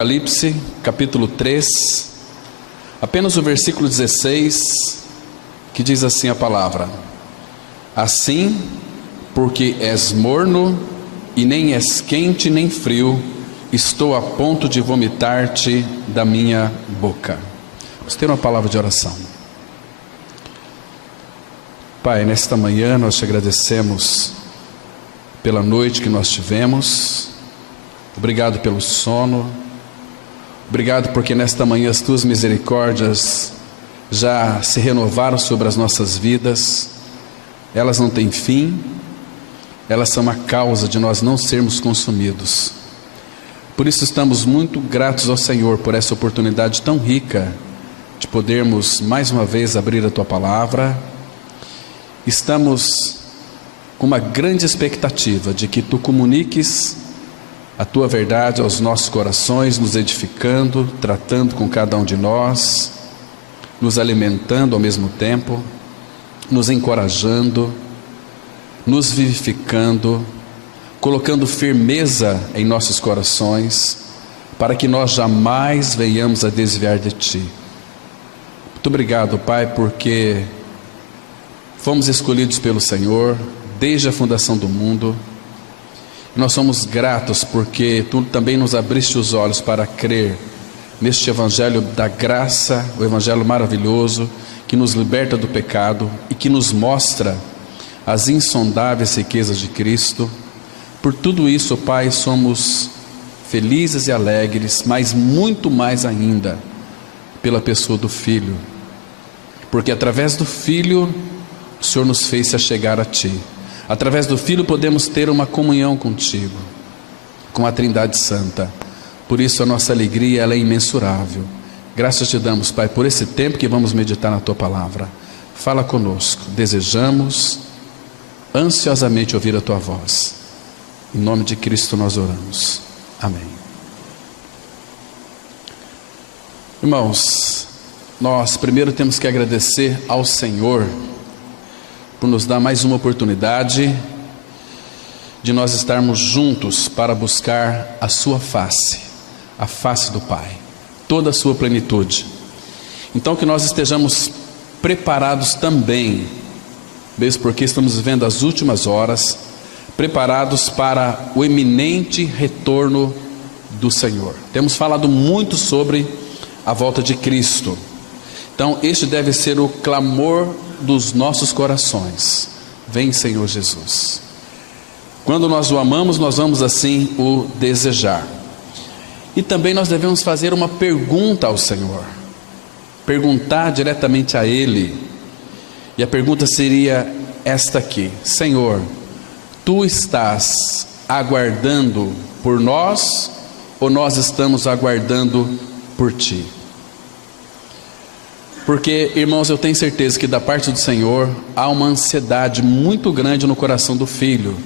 Apocalipse, capítulo 3, apenas o versículo 16, que diz assim a palavra: assim, porque és morno, e nem és quente nem frio, estou a ponto de vomitar-te da minha boca. Vamos ter uma palavra de oração. Pai, nesta manhã nós te agradecemos pela noite que nós tivemos, obrigado pelo sono, obrigado porque nesta manhã as tuas misericórdias já se renovaram sobre as nossas vidas. Elas não têm fim, elas são a causa de nós não sermos consumidos. Por isso estamos muito gratos ao Senhor por essa oportunidade tão rica de podermos mais uma vez abrir a tua palavra. Estamos com uma grande expectativa de que tu comuniques a tua verdade aos nossos corações, nos edificando, tratando com cada um de nós, nos alimentando ao mesmo tempo, nos encorajando, nos vivificando, colocando firmeza em nossos corações, para que nós jamais venhamos a desviar de ti. Muito obrigado, Pai, porque fomos escolhidos pelo Senhor desde a fundação do mundo. Nós somos gratos porque tu também nos abriste os olhos para crer neste evangelho da graça, o evangelho maravilhoso que nos liberta do pecado e que nos mostra as insondáveis riquezas de Cristo. Por tudo isso, Pai, somos felizes e alegres, mas muito mais ainda pela pessoa do Filho, porque através do Filho o Senhor nos fez se achegar a ti. Através do Filho podemos ter uma comunhão contigo, com a Trindade Santa. Por isso a nossa alegria ela é imensurável. Graças te damos, Pai, por esse tempo que vamos meditar na tua palavra. Fala conosco, desejamos ansiosamente ouvir a tua voz. Em nome de Cristo nós oramos. Amém. Irmãos, nós primeiro temos que agradecer ao Senhor por nos dar mais uma oportunidade de nós estarmos juntos para buscar a sua face, a face do Pai, toda a sua plenitude. Então que nós estejamos preparados também, mesmo porque estamos vivendo as últimas horas, preparados para o iminente retorno do Senhor. Temos falado muito sobre a volta de Cristo. Então este deve ser o clamor dos nossos corações: vem, Senhor Jesus. Quando nós o amamos, nós vamos assim o desejar. E também nós devemos fazer uma pergunta ao Senhor, perguntar diretamente a Ele. E a pergunta seria esta aqui: Senhor, tu estás aguardando por nós ou nós estamos aguardando por ti? Porque, irmãos, eu tenho certeza que da parte do Senhor há uma ansiedade muito grande no coração do Filho,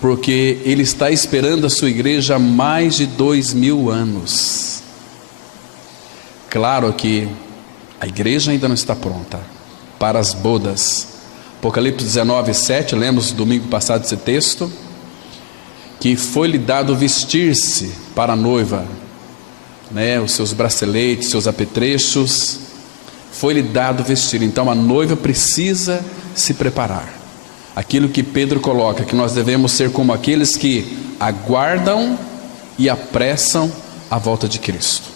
porque Ele está esperando a sua igreja há mais de 2000 anos. Claro que a igreja ainda não está pronta para as bodas. Apocalipse 19:7, lemos domingo passado esse texto, que foi-lhe dado vestir-se para a noiva, né, os seus braceletes, seus apetrechos, foi-lhe dado vestir. Então a noiva precisa se preparar. Aquilo que Pedro coloca, que nós devemos ser como aqueles que aguardam e apressam a volta de Cristo.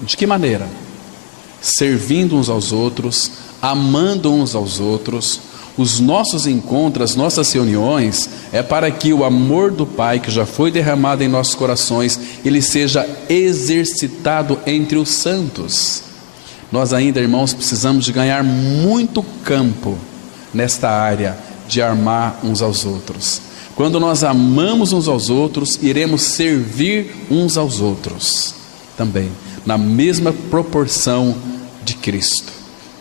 De que maneira? Servindo uns aos outros, amando uns aos outros. Os nossos encontros, as nossas reuniões, é para que o amor do Pai, que já foi derramado em nossos corações, ele seja exercitado entre os santos. Nós ainda, irmãos, precisamos de ganhar muito campo nesta área de amar uns aos outros. Quando nós amamos uns aos outros, iremos servir uns aos outros também, na mesma proporção de Cristo.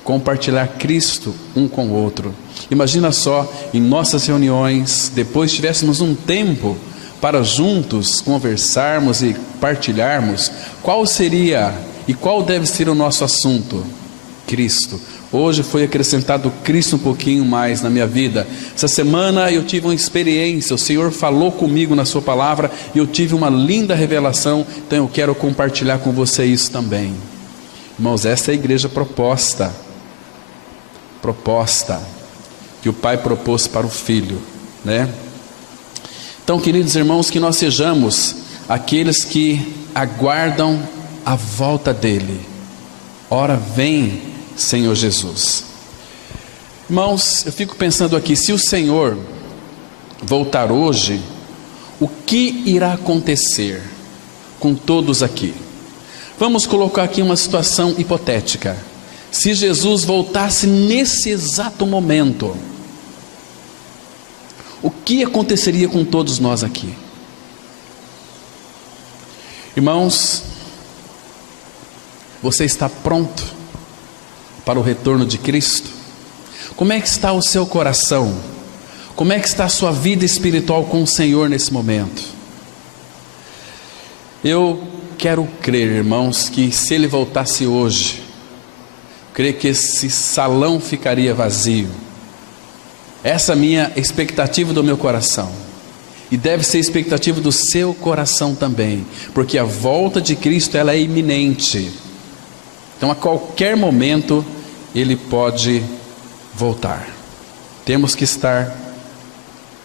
Compartilhar Cristo um com o outro. Imagina só, em nossas reuniões, depois tivéssemos um tempo para juntos conversarmos e partilharmos, qual seria e qual deve ser o nosso assunto? Cristo. Hoje foi acrescentado Cristo um pouquinho mais na minha vida. Essa semana eu tive uma experiência, o Senhor falou comigo na sua palavra e eu tive uma linda revelação, então eu quero compartilhar com você isso também. Irmãos, essa é a igreja proposta que o Pai propôs para o Filho, né? Então, queridos irmãos, que nós sejamos aqueles que aguardam a volta dele. Ora vem, Senhor Jesus. Irmãos, eu fico pensando aqui, se o Senhor voltar hoje, o que irá acontecer com todos aqui? Vamos colocar aqui uma situação hipotética. Se Jesus voltasse nesse exato momento, o que aconteceria com todos nós aqui? Irmãos, você está pronto para o retorno de Cristo? Como é que está o seu coração? Como é que está a sua vida espiritual com o Senhor nesse momento? Eu quero crer, irmãos, que se Ele voltasse hoje, creio que esse salão ficaria vazio. Essa é a minha expectativa do meu coração. E deve ser a expectativa do seu coração também, porque a volta de Cristo, ela é iminente. Então a qualquer momento Ele pode voltar. Temos que estar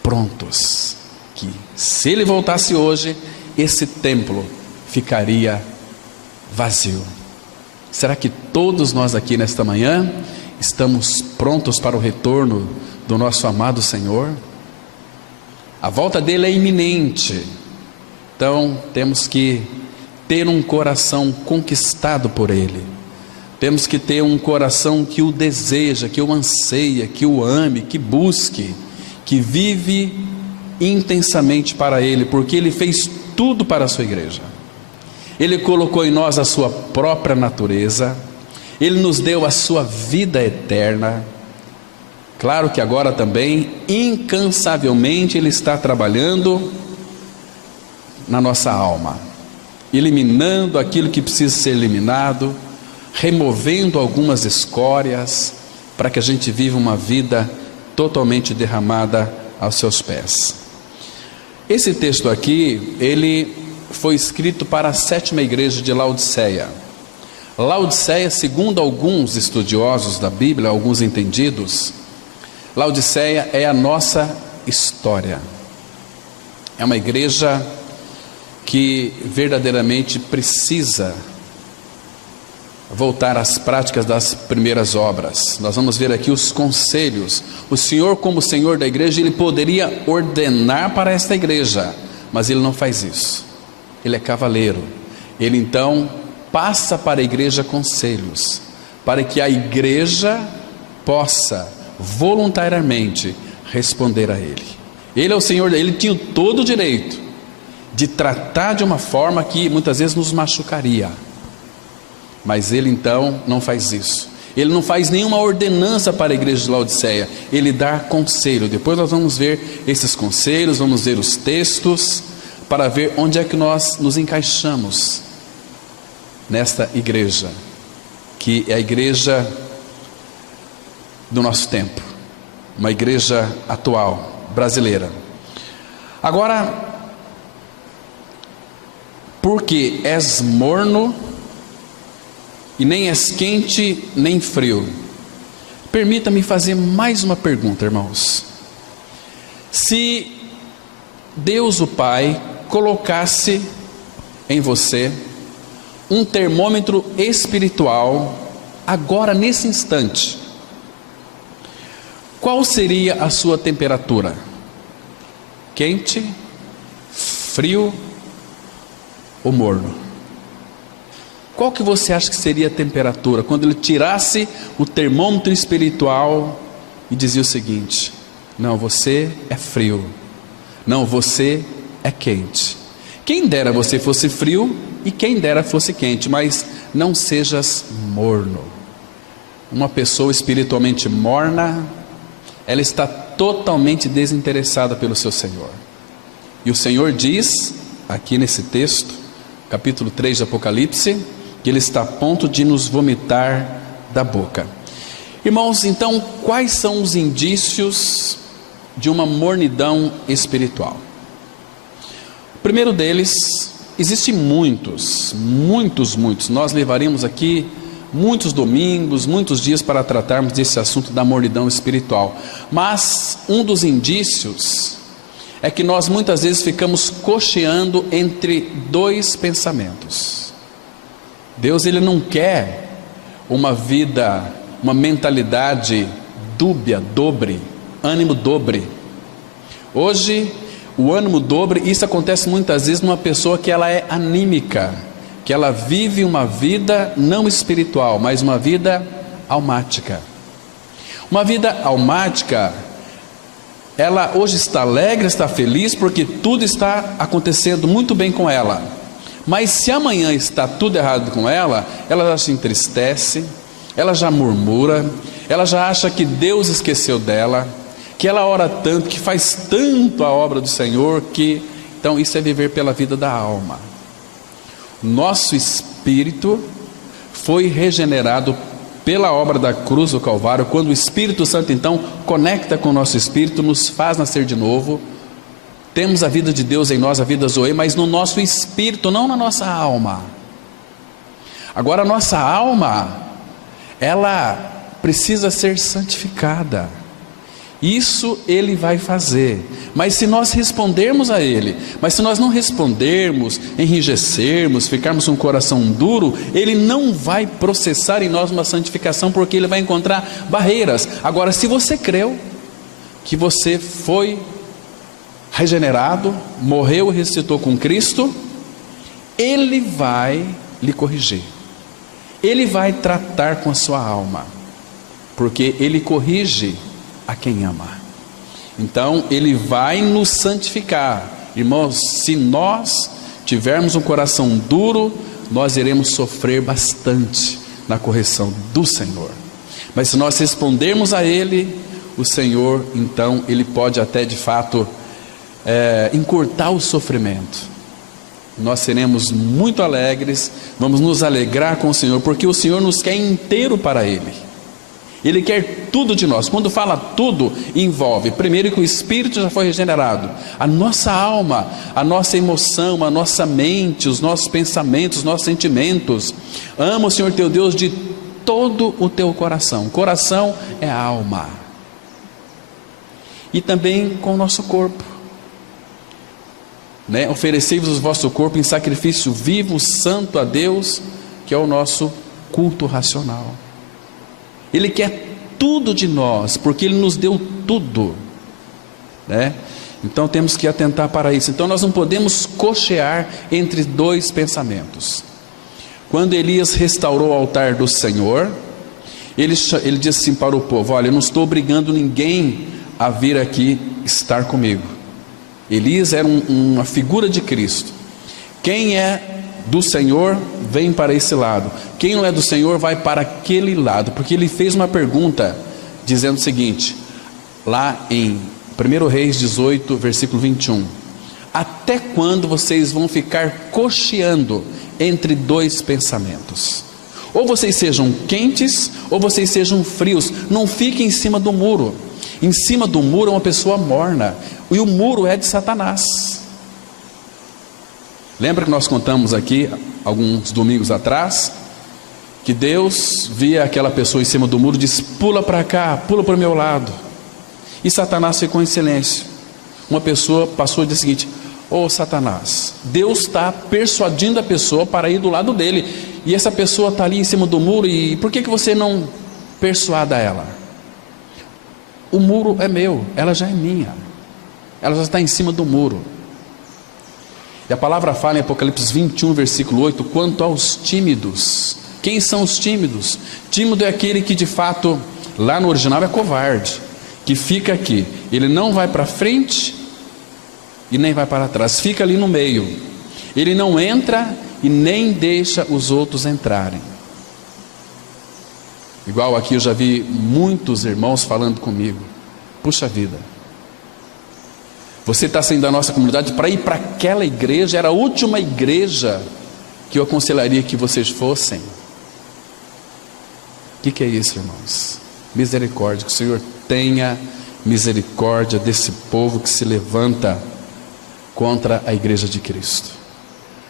prontos, que se Ele voltasse hoje, esse templo ficaria vazio. Será que todos nós aqui nesta manhã estamos prontos para o retorno do nosso amado Senhor? A volta dele é iminente. Então temos que ter um coração conquistado por Ele. Temos que ter um coração que o deseja, que o anseia, que o ame, que busque, que vive intensamente para Ele, porque Ele fez tudo para a sua igreja. Ele colocou em nós a sua própria natureza, Ele nos deu a sua vida eterna. Claro que agora também, incansavelmente, Ele está trabalhando na nossa alma, eliminando aquilo que precisa ser eliminado, removendo algumas escórias, para que a gente viva uma vida totalmente derramada aos seus pés. Esse texto aqui, ele foi escrito para a 7ª igreja de Laodiceia. Laodiceia, segundo alguns estudiosos da Bíblia, alguns entendidos, Laodiceia é a nossa história. É uma igreja que verdadeiramente precisa voltar às práticas das primeiras obras. Nós vamos ver aqui os conselhos. O Senhor, como Senhor da igreja, Ele poderia ordenar para esta igreja, mas Ele não faz isso. Ele é cavaleiro. Ele então passa para a igreja conselhos, para que a igreja possa voluntariamente responder a Ele. Ele é o Senhor, Ele tinha todo o direito de tratar de uma forma que muitas vezes nos machucaria, mas Ele então não faz isso. Ele não faz nenhuma ordenança para a igreja de Laodiceia, Ele dá conselho. Depois nós vamos ver esses conselhos, vamos ver os textos, para ver onde é que nós nos encaixamos nesta igreja, que é a igreja do nosso tempo, uma igreja atual, brasileira. Agora, porque és morno e nem és quente nem frio, permita-me fazer mais uma pergunta, irmãos. Se Deus o Pai colocasse em você um termômetro espiritual, agora nesse instante, qual seria a sua temperatura? Quente, frio ou morno? Qual que você acha que seria a temperatura quando Ele tirasse o termômetro espiritual e dizia o seguinte: não, você é frio, não, você é quente. Quem dera você fosse frio e quem dera fosse quente, mas não sejas morno. Uma pessoa espiritualmente morna, ela está totalmente desinteressada pelo seu Senhor. E o Senhor diz, aqui nesse texto, capítulo 3 de Apocalipse, que Ele está a ponto de nos vomitar da boca. Irmãos, então, quais são os indícios de uma mornidão espiritual? O primeiro deles, existem muitos. Nós levaríamos aqui muitos domingos, muitos dias para tratarmos desse assunto da mornidão espiritual. Mas um dos indícios é que nós muitas vezes ficamos cocheando entre dois pensamentos. Deus, Ele não quer uma vida, uma mentalidade dúbia, dobre, ânimo dobre. Hoje, o ânimo dobre, isso acontece muitas vezes numa pessoa que ela é anímica, que ela vive uma vida não espiritual, mas uma vida almática. Uma vida almática, ela hoje está alegre, está feliz, porque tudo está acontecendo muito bem com ela. Mas se amanhã está tudo errado com ela, ela já se entristece, ela já murmura, ela já acha que Deus esqueceu dela, que ela ora tanto, que faz tanto a obra do Senhor, que... Então isso é viver pela vida da alma. Nosso espírito foi regenerado pela obra da cruz do Calvário, quando o Espírito Santo então conecta com o nosso espírito, nos faz nascer de novo. Temos a vida de Deus em nós, a vida Zoe, mas no nosso espírito, não na nossa alma. Agora a nossa alma, ela precisa ser santificada. Isso Ele vai fazer, mas se nós respondermos a Ele, mas se nós não respondermos, enrijecermos, ficarmos com o coração duro, Ele não vai processar em nós uma santificação, porque Ele vai encontrar barreiras. Agora, se você creu que você foi regenerado, morreu e ressuscitou com Cristo, Ele vai lhe corrigir, Ele vai tratar com a sua alma, porque Ele corrige a quem ama. Então Ele vai nos santificar. Irmãos, se nós tivermos um coração duro, nós iremos sofrer bastante na correção do Senhor. Mas se nós respondermos a Ele, o Senhor, então Ele pode até de fato encurtar o sofrimento. Nós seremos muito alegres, vamos nos alegrar com o Senhor, porque o Senhor nos quer inteiro para Ele. Ele quer tudo de nós. Quando fala tudo, envolve primeiro que o espírito já foi regenerado, a nossa alma, a nossa emoção, a nossa mente, os nossos pensamentos, os nossos sentimentos. Ama o Senhor teu Deus de todo o teu coração. Coração é a alma. E também com o nosso corpo, né? Oferecei-vos o vosso corpo em sacrifício vivo, santo a Deus, que é o nosso culto racional. Ele quer tudo de nós, porque Ele nos deu tudo, né? Então temos que atentar para isso. Então nós não podemos cochear entre dois pensamentos. Quando Elias restaurou o altar do Senhor, ele disse assim para o povo: olha, eu não estou obrigando ninguém a vir aqui estar comigo. Elias era uma figura de Cristo. Quem é do Senhor vem para esse lado, quem não é do Senhor vai para aquele lado, porque ele fez uma pergunta dizendo o seguinte, lá em 1 Reis 18, versículo 21, até quando vocês vão ficar cocheando entre dois pensamentos? Ou vocês sejam quentes, ou vocês sejam frios, não fiquem em cima do muro. Em cima do muro é uma pessoa morna, e o muro é de Satanás. Lembra que nós contamos aqui, alguns domingos atrás, que Deus via aquela pessoa em cima do muro e disse: pula para cá, pula para o meu lado. E Satanás ficou em silêncio. Uma pessoa passou e disse o seguinte: ô Satanás, Deus está persuadindo a pessoa para ir do lado dele, e essa pessoa está ali em cima do muro, e por que você não persuada ela? O muro é meu, ela já é minha, ela já está em cima do muro. E a palavra fala em Apocalipse 21, versículo 8, quanto aos tímidos. Quem são os tímidos? Tímido é aquele que de fato, lá no original é covarde, que fica aqui, ele não vai para frente e nem vai para trás, fica ali no meio, ele não entra e nem deixa os outros entrarem. Igual aqui eu já vi muitos irmãos falando comigo: puxa vida, você está saindo da nossa comunidade para ir para aquela igreja, era a última igreja que eu aconselharia que vocês fossem. O que é isso, irmãos? Misericórdia. Que o Senhor tenha misericórdia desse povo que se levanta contra a igreja de Cristo,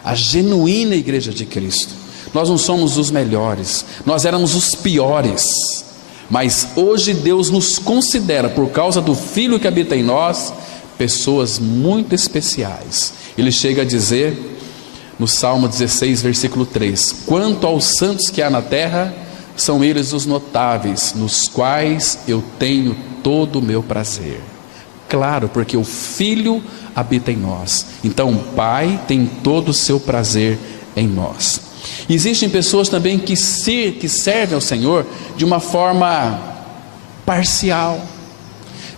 a genuína igreja de Cristo. Nós não somos os melhores, nós éramos os piores, mas hoje Deus nos considera, por causa do Filho que habita em nós, pessoas muito especiais. Ele chega a dizer no Salmo 16, versículo 3: quanto aos santos que há na terra, são eles os notáveis, nos quais eu tenho todo o meu prazer. Claro, porque o Filho habita em nós, então o Pai tem todo o seu prazer em nós. Existem pessoas também que servem ao Senhor de uma forma parcial,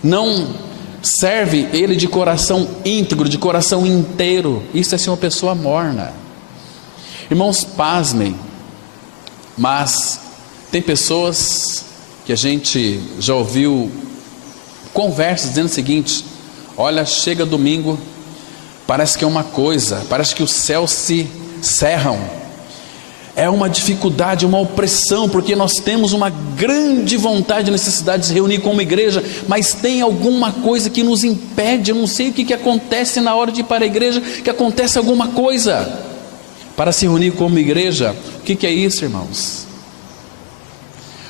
não serve Ele de coração íntegro, de coração inteiro. Isso é ser uma pessoa morna. Irmãos, pasmem, mas tem pessoas que a gente já ouviu conversas dizendo o seguinte: olha, chega domingo, parece que é uma coisa, parece que os céus se cerram, é uma dificuldade, uma opressão, porque nós temos uma grande vontade e necessidade de se reunir como igreja, mas tem alguma coisa que nos impede. Eu não sei o que acontece na hora de ir para a igreja, que acontece alguma coisa para se reunir como igreja. O que é isso, irmãos?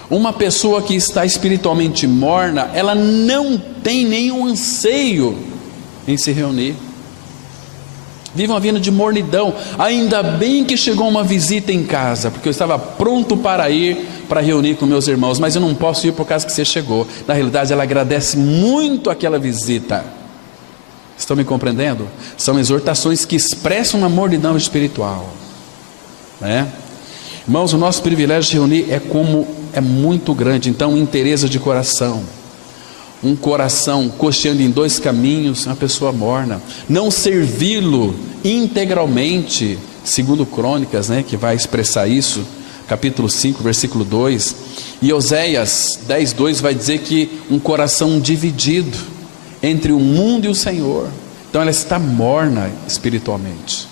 Uma pessoa que está espiritualmente morna, ela não tem nenhum anseio em se reunir, vive uma vida de mornidão. Ainda bem que chegou uma visita em casa, porque eu estava pronto para ir para reunir com meus irmãos, mas eu não posso ir por causa que você chegou. Na realidade, ela agradece muito aquela visita. Estão me compreendendo? São exortações que expressam uma mornidão espiritual, né? Irmãos, o nosso privilégio de reunir é muito grande. Então, interesse de coração, um coração cocheando em dois caminhos, uma pessoa morna. Não servi-lo integralmente, segundo Crônicas, né, que vai expressar isso, capítulo 5, versículo 2. E Oséias 10:2 vai dizer que um coração dividido entre o mundo e o Senhor. Então ela está morna espiritualmente.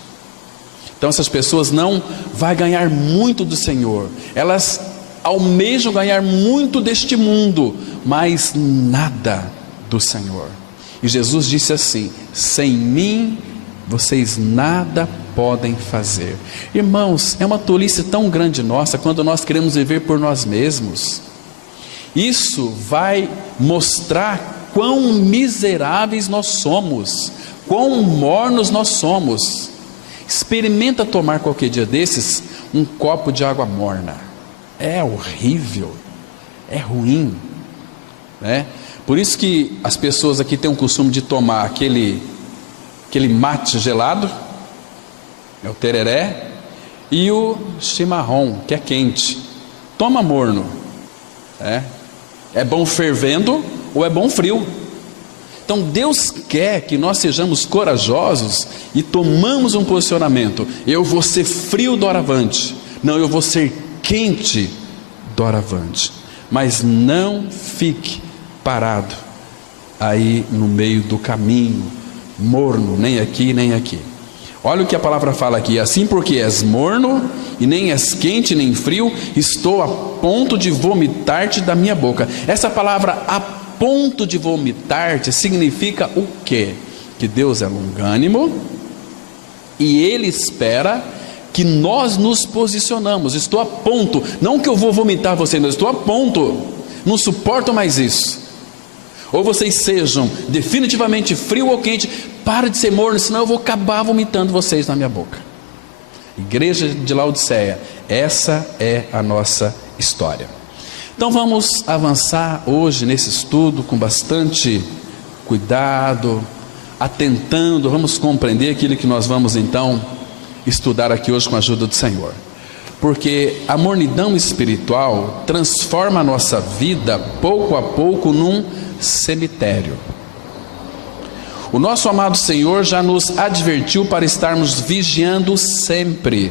Então essas pessoas não vão ganhar muito do Senhor, elas almejam ganhar muito deste mundo, mas nada do Senhor. E Jesus disse assim: sem mim vocês nada podem fazer. Irmãos, é uma tolice tão grande nossa quando nós queremos viver por nós mesmos. Isso vai mostrar quão miseráveis nós somos, quão mornos nós somos. Experimenta tomar qualquer dia desses um copo de água morna. É horrível, é ruim, né? Por isso que as pessoas aqui têm o costume de tomar aquele mate gelado, é o tereré, e o chimarrão, que é quente. Toma morno, é bom fervendo ou é bom frio. Então Deus quer que nós sejamos corajosos e tomamos um posicionamento. Eu vou ser frio doravante, não, eu vou ser quente doravante. Mas não fique parado aí no meio do caminho, morno, nem aqui nem aqui. Olha o que a palavra fala aqui: assim, porque és morno e nem és quente nem frio, estou a ponto de vomitar-te da minha boca. Essa palavra a ponto de vomitar-te significa o quê? Que Deus é longânimo e Ele espera que nós nos posicionamos. Estou a ponto, não que eu vou vomitar você, mas estou a ponto, não suporto mais isso. Ou vocês sejam definitivamente frio ou quente, para de ser morno, senão eu vou acabar vomitando vocês na minha boca. Igreja de Laodiceia, essa é a nossa história. Então vamos avançar hoje nesse estudo com bastante cuidado, atentando, vamos compreender aquilo que nós vamos então estudar aqui hoje com a ajuda do Senhor. Porque a mornidão espiritual transforma a nossa vida pouco a pouco num cemitério. O nosso amado Senhor já nos advertiu para estarmos vigiando sempre,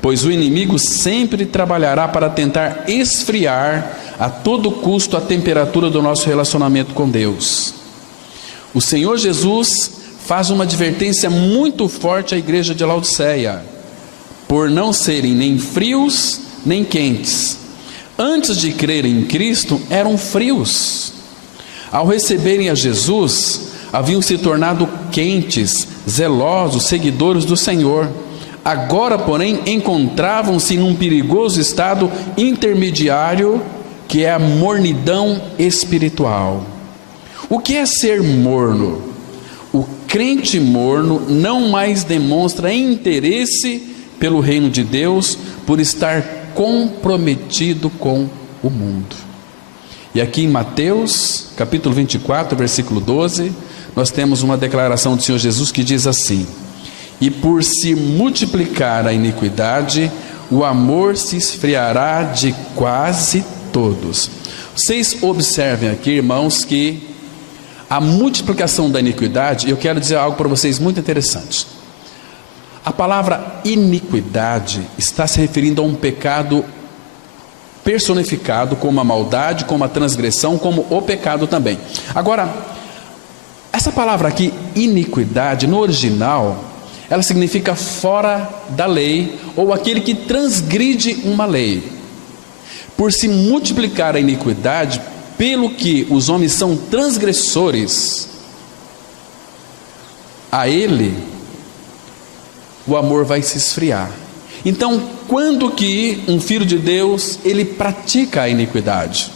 pois o inimigo sempre trabalhará para tentar esfriar a todo custo a temperatura do nosso relacionamento com Deus. O Senhor Jesus faz uma advertência muito forte à igreja de Laodiceia, por não serem nem frios nem quentes, antes de crerem em Cristo, eram frios. Ao receberem a Jesus, haviam se tornado quentes, zelosos, seguidores do Senhor. Agora, porém, encontravam-se num perigoso estado intermediário, que é a mornidão espiritual. O que é ser morno? O crente morno não mais demonstra interesse pelo reino de Deus, por estar comprometido com o mundo. E aqui em Mateus, capítulo 24, versículo 12, nós temos uma declaração do Senhor Jesus que diz assim: e por se multiplicar a iniquidade, o amor se esfriará de quase todos. Vocês observem aqui, irmãos, que a multiplicação da iniquidade, eu quero dizer algo para vocês muito interessante. A palavra iniquidade está se referindo a um pecado personificado como a maldade, como a transgressão, como o pecado também. Agora, essa palavra aqui, iniquidade, no original, ela significa fora da lei, ou aquele que transgride uma lei. Por se multiplicar a iniquidade, pelo que os homens são transgressores, a ele o amor vai se esfriar. Então, quando que um filho de Deus, ele pratica a iniquidade?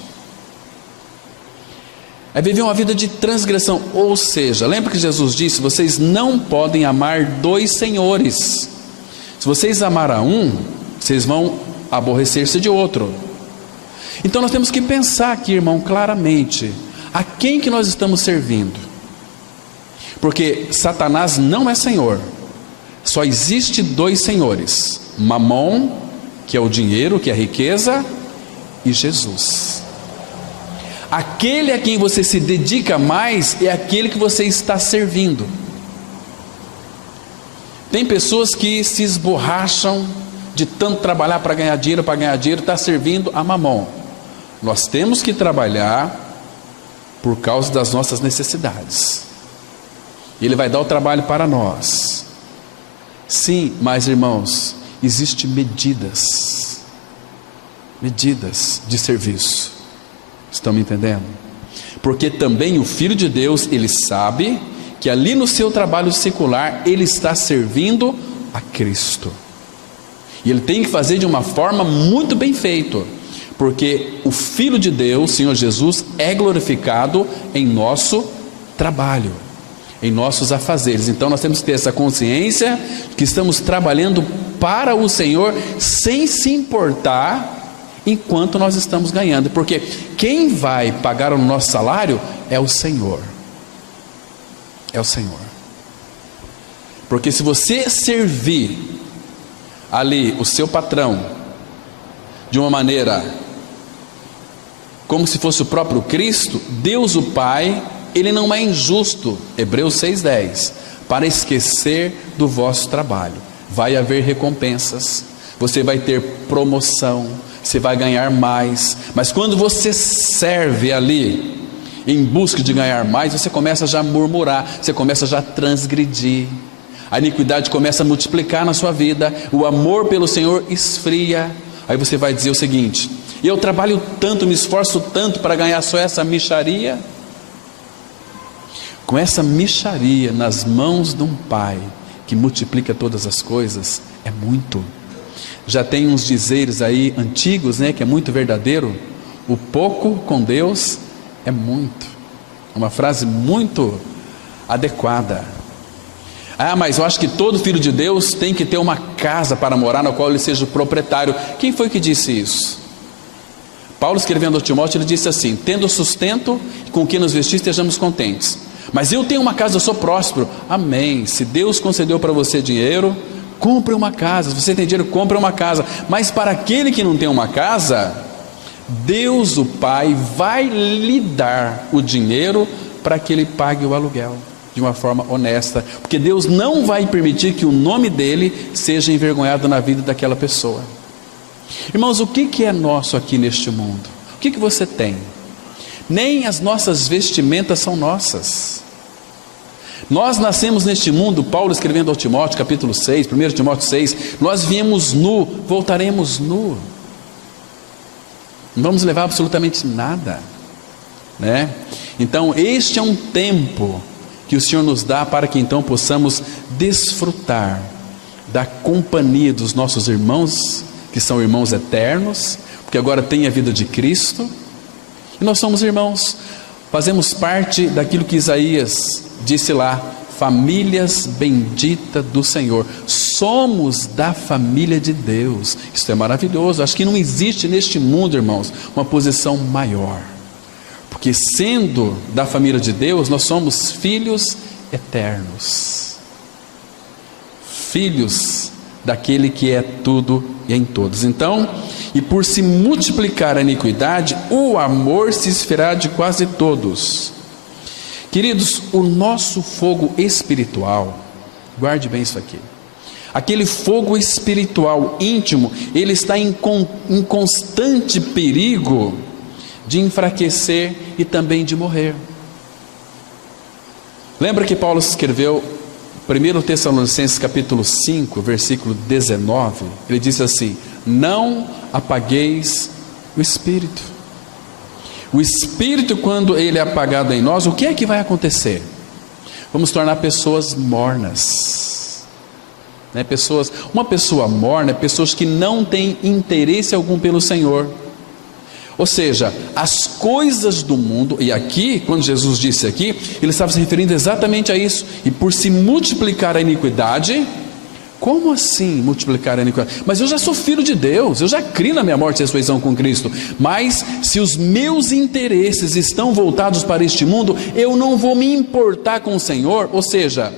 É viver uma vida de transgressão. Ou seja, lembra que Jesus disse: vocês não podem amar dois senhores. Se vocês amar a um, vocês vão aborrecer-se de outro. Então nós temos que pensar aqui, irmão, claramente, a quem que nós estamos servindo. Porque Satanás não é senhor. Só existe dois senhores: Mamon, que é o dinheiro, que é a riqueza, e Jesus. Aquele a quem você se dedica mais é aquele que você está servindo. Tem pessoas que se esborracham de tanto trabalhar para ganhar dinheiro, está servindo a Mamon. Nós temos que trabalhar por causa das nossas necessidades. Ele vai dar o trabalho para nós. Sim, mas irmãos, existem medidas de serviço. Estão me entendendo? Porque também o Filho de Deus, ele sabe que ali no seu trabalho secular, ele está servindo a Cristo. E ele tem que fazer de uma forma muito bem feita, porque o Filho de Deus, Senhor Jesus, é glorificado em nosso trabalho, em nossos afazeres. Então nós temos que ter essa consciência que estamos trabalhando para o Senhor, sem se importar enquanto nós estamos ganhando, porque quem vai pagar o nosso salário é o Senhor. É o Senhor. Porque se você servir ali o seu patrão de uma maneira como se fosse o próprio Cristo, Deus o Pai, ele não é injusto, Hebreus 6:10, para esquecer do vosso trabalho. Vai haver recompensas, você vai ter promoção, você vai ganhar mais. Mas quando você serve ali em busca de ganhar mais, você começa já a murmurar, você começa já a transgredir, a iniquidade começa a multiplicar na sua vida, o amor pelo Senhor esfria. Aí você vai dizer o seguinte: eu trabalho tanto, me esforço tanto para ganhar só essa mixaria. Com essa mixaria nas mãos de um Pai que multiplica todas as coisas, é muito. Já tem uns dizeres aí antigos, né, que é muito verdadeiro: o pouco com Deus é muito. Uma frase muito adequada. Ah, mas eu acho que todo filho de Deus tem que ter uma casa para morar, na qual ele seja o proprietário. Quem foi que disse isso? Paulo, escrevendo a Timóteo, ele disse assim: tendo sustento com que nos vestir, estejamos contentes. Mas eu tenho uma casa, eu sou próspero. Amém. Se Deus concedeu para você dinheiro, compre uma casa. Se você tem dinheiro, compre uma casa. Mas para aquele que não tem uma casa, Deus o Pai vai lhe dar o dinheiro para que ele pague o aluguel de uma forma honesta, porque Deus não vai permitir que o nome dele seja envergonhado na vida daquela pessoa. Irmãos, o que é nosso aqui neste mundo? O que você tem? Nem as nossas vestimentas são nossas. Nós nascemos neste mundo, Paulo escrevendo ao Timóteo, capítulo 6, 1 Timóteo 6, nós viemos nu, voltaremos nu. Não vamos levar absolutamente nada, né? Então este é um tempo que o Senhor nos dá para que então possamos desfrutar da companhia dos nossos irmãos, que são irmãos eternos, porque agora tem a vida de Cristo, e nós somos irmãos, fazemos parte daquilo que Isaías disse lá, famílias benditas do Senhor, somos da família de Deus. Isso é maravilhoso. Acho que não existe neste mundo, irmãos, uma posição maior, porque sendo da família de Deus, nós somos filhos eternos, filhos daquele que é tudo e em todos. Então, e por se multiplicar a iniquidade, o amor se esfriará de quase todos. Queridos, o nosso fogo espiritual, guarde bem isso aqui, aquele fogo espiritual íntimo, ele está em constante perigo de enfraquecer e também de morrer. Lembra que Paulo escreveu 1 Tessalonicenses capítulo 5, versículo 19, ele disse assim: não apagueis o Espírito. O Espírito, quando ele é apagado em nós, o que é que vai acontecer? Vamos tornar pessoas mornas, né? Uma pessoa morna é pessoas que não têm interesse algum pelo Senhor. Ou seja, as coisas do mundo, e aqui, quando Jesus disse aqui, ele estava se referindo exatamente a isso. E por se multiplicar a iniquidade, como assim multiplicar a iniquidade? Mas eu já sou filho de Deus, eu já criei na minha morte e ressurreição com Cristo. Mas se os meus interesses estão voltados para este mundo, eu não vou me importar com o Senhor. Ou seja,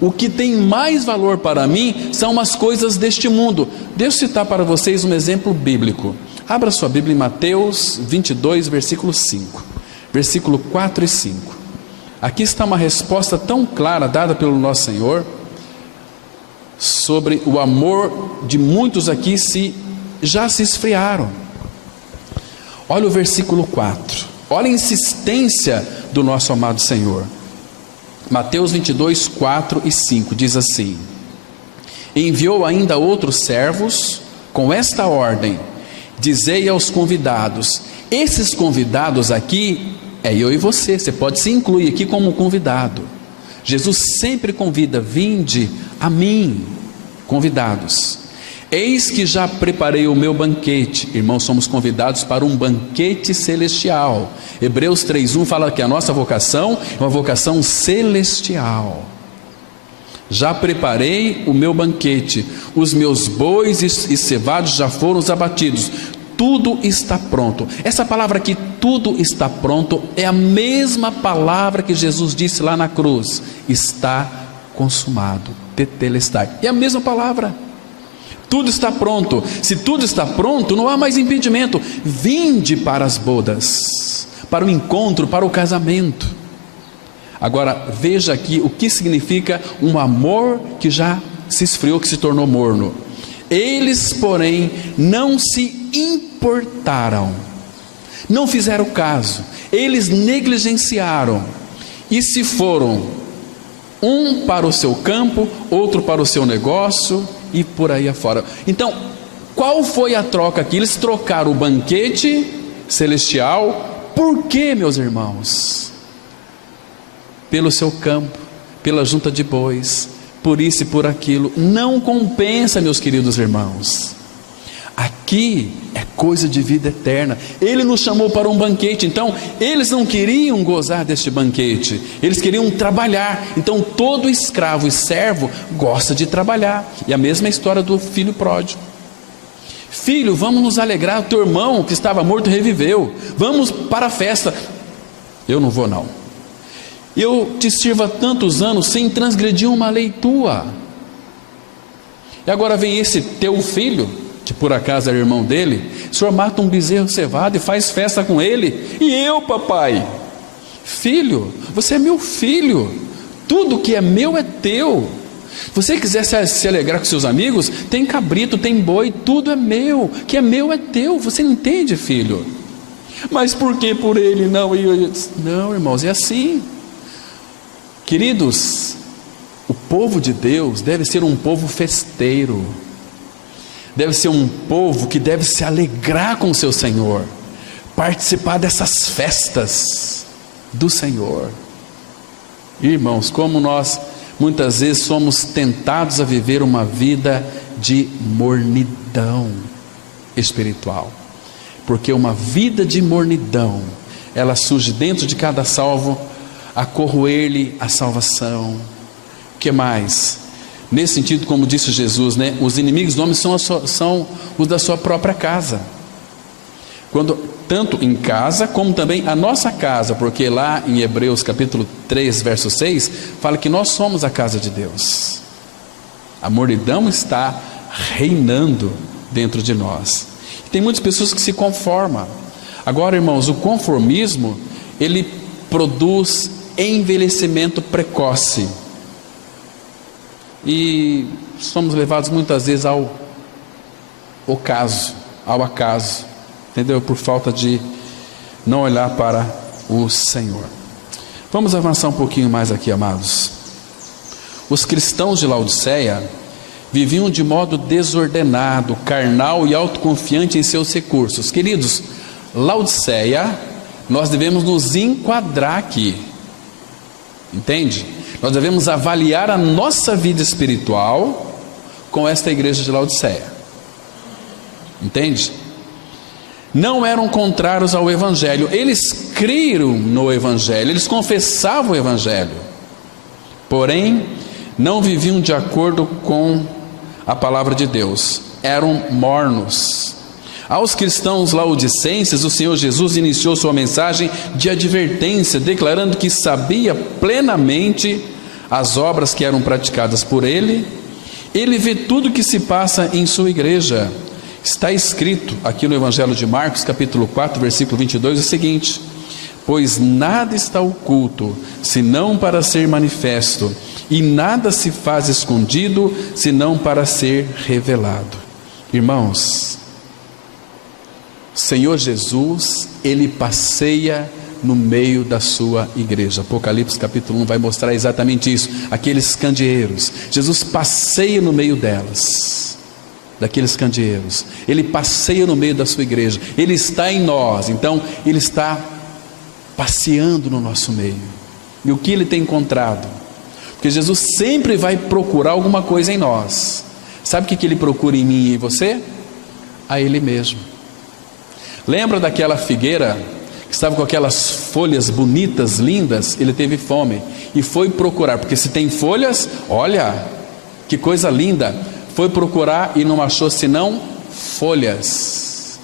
o que tem mais valor para mim são as coisas deste mundo. Deixa eu citar para vocês um exemplo bíblico. Abra sua Bíblia em Mateus 22, versículo 5, versículo 4 e 5. Aqui está uma resposta tão clara dada pelo nosso Senhor sobre o amor de muitos aqui já se esfriaram. Olha o versículo 4, olha a insistência do nosso amado Senhor. Mateus 22, 4 e 5 diz assim: enviou ainda outros servos com esta ordem: dizei aos convidados. Esses convidados aqui é eu e você, você pode se incluir aqui como convidado. Jesus sempre convida: vinde a mim, convidados. Eis que já preparei o meu banquete. Irmãos, somos convidados para um banquete celestial. Hebreus 3:1 fala que a nossa vocação é uma vocação celestial. Já preparei o meu banquete, os meus bois e cevados já foram abatidos, tudo está pronto. Essa palavra aqui, tudo está pronto, é a mesma palavra que Jesus disse lá na cruz: está consumado, tetelestai. É a mesma palavra, tudo está pronto. Se tudo está pronto, não há mais impedimento. Vinde para as bodas, para o encontro, para o casamento. Agora veja aqui o que significa um amor que já se esfriou, que se tornou morno. Eles, porém, não se importaram, não fizeram caso, eles negligenciaram e se foram, um para o seu campo, outro para o seu negócio e por aí afora. Então, qual foi a troca aqui? Eles trocaram o banquete celestial. Por quê, meus irmãos? Pelo seu campo, pela junta de bois, por isso e por aquilo. Não compensa, meus queridos irmãos. Aqui é coisa de vida eterna. Ele nos chamou para um banquete. Então eles não queriam gozar deste banquete, eles queriam trabalhar. Então todo escravo e servo gosta de trabalhar. E a mesma história do filho pródigo. Filho, vamos nos alegrar, o teu irmão que estava morto reviveu, vamos para a festa. Eu não vou não. Eu te sirvo há tantos anos sem transgredir uma lei tua, e agora vem esse teu filho, que por acaso era irmão dele, o senhor mata um bezerro cevado e faz festa com ele, e eu, papai? Filho, você é meu filho, tudo que é meu é teu. Se você quiser se alegrar com seus amigos, tem cabrito, tem boi, tudo é meu, que é meu é teu. Você não entende, filho? Mas por que por ele não? Não, irmãos, é assim. Queridos, o povo de Deus deve ser um povo festeiro, deve ser um povo que deve se alegrar com o seu Senhor. participar dessas festas do Senhor. Irmãos, como nós muitas vezes somos tentados a viver uma vida de mornidão espiritual, porque uma vida de mornidão, ela surge dentro de cada salvo, a corroer-lhe a salvação. O que mais? Nesse sentido, como disse Jesus, né? Os inimigos do homem são os da sua própria casa. Tanto em casa, como também a nossa casa, porque lá em Hebreus capítulo 3, verso 6, fala que nós somos a casa de Deus. A mornidão está reinando dentro de nós. Tem muitas pessoas que se conformam. Agora, irmãos, o conformismo, ele produz envelhecimento precoce. E somos levados muitas vezes ao acaso, entendeu? Por falta de não olhar para o Senhor. Vamos avançar um pouquinho mais aqui, amados. Os cristãos de Laodiceia viviam de modo desordenado, carnal e autoconfiante em seus recursos. Queridos, Laodiceia, nós devemos nos enquadrar aqui, entende? Nós devemos avaliar a nossa vida espiritual com esta igreja de Laodiceia, entende? Não eram contrários ao Evangelho, eles criam no Evangelho, eles confessavam o Evangelho, porém não viviam de acordo com a palavra de Deus, eram mornos. Aos cristãos laodicenses, o Senhor Jesus iniciou sua mensagem de advertência, declarando que sabia plenamente as obras que eram praticadas por ele. Ele vê tudo o que se passa em sua igreja. Está escrito aqui no Evangelho de Marcos, capítulo 4, versículo 22, o seguinte: pois nada está oculto, senão para ser manifesto, e nada se faz escondido, senão para ser revelado. Irmãos, Senhor Jesus, Ele passeia no meio da sua igreja. Apocalipse capítulo 1 vai mostrar exatamente isso. Aqueles candeeiros, Jesus passeia no meio daqueles candeeiros. Ele passeia no meio da sua igreja. Ele está em nós, então Ele está passeando no nosso meio. E o que Ele tem encontrado? Porque Jesus sempre vai procurar alguma coisa em nós. Sabe o que Ele procura em mim e em você? A Ele mesmo. Lembra daquela figueira que estava com aquelas folhas bonitas, lindas? Ele teve fome e foi procurar, porque se tem folhas, olha que coisa linda, foi procurar e não achou senão folhas.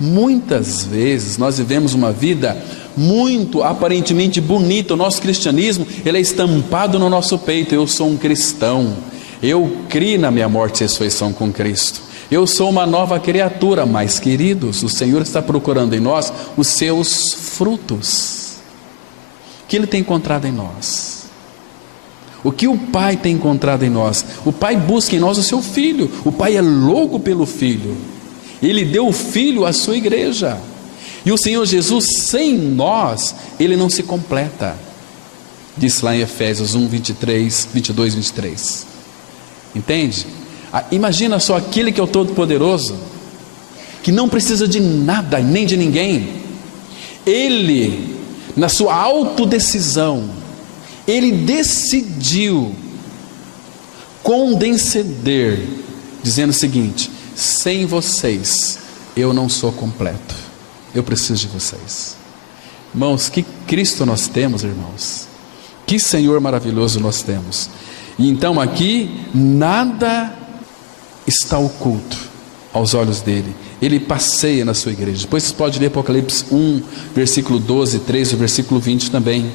Muitas vezes nós vivemos uma vida muito aparentemente bonita. O nosso cristianismo, ele é estampado no nosso peito: eu sou um cristão, eu criei na minha morte e ressurreição com Cristo, eu sou uma nova criatura. Mas, queridos, o Senhor está procurando em nós os seus frutos. O que Ele tem encontrado em nós? O que o Pai tem encontrado em nós? O Pai busca em nós o seu Filho. O Pai é louco pelo Filho. Ele deu o Filho à sua igreja. E o Senhor Jesus, sem nós, Ele não se completa. Diz lá em Efésios 1, 22, 23. Entende? Imagina só aquele que é o Todo-Poderoso, que não precisa de nada nem de ninguém. Ele, na sua autodecisão, Ele decidiu condescender, dizendo o seguinte: sem vocês eu não sou completo, eu preciso de vocês. Irmãos, que Cristo nós temos, irmãos, que Senhor maravilhoso nós temos. E então aqui nada está oculto aos olhos dele. Ele passeia na sua igreja. Depois você pode ler Apocalipse 1, versículo 12, 13, versículo 20 também.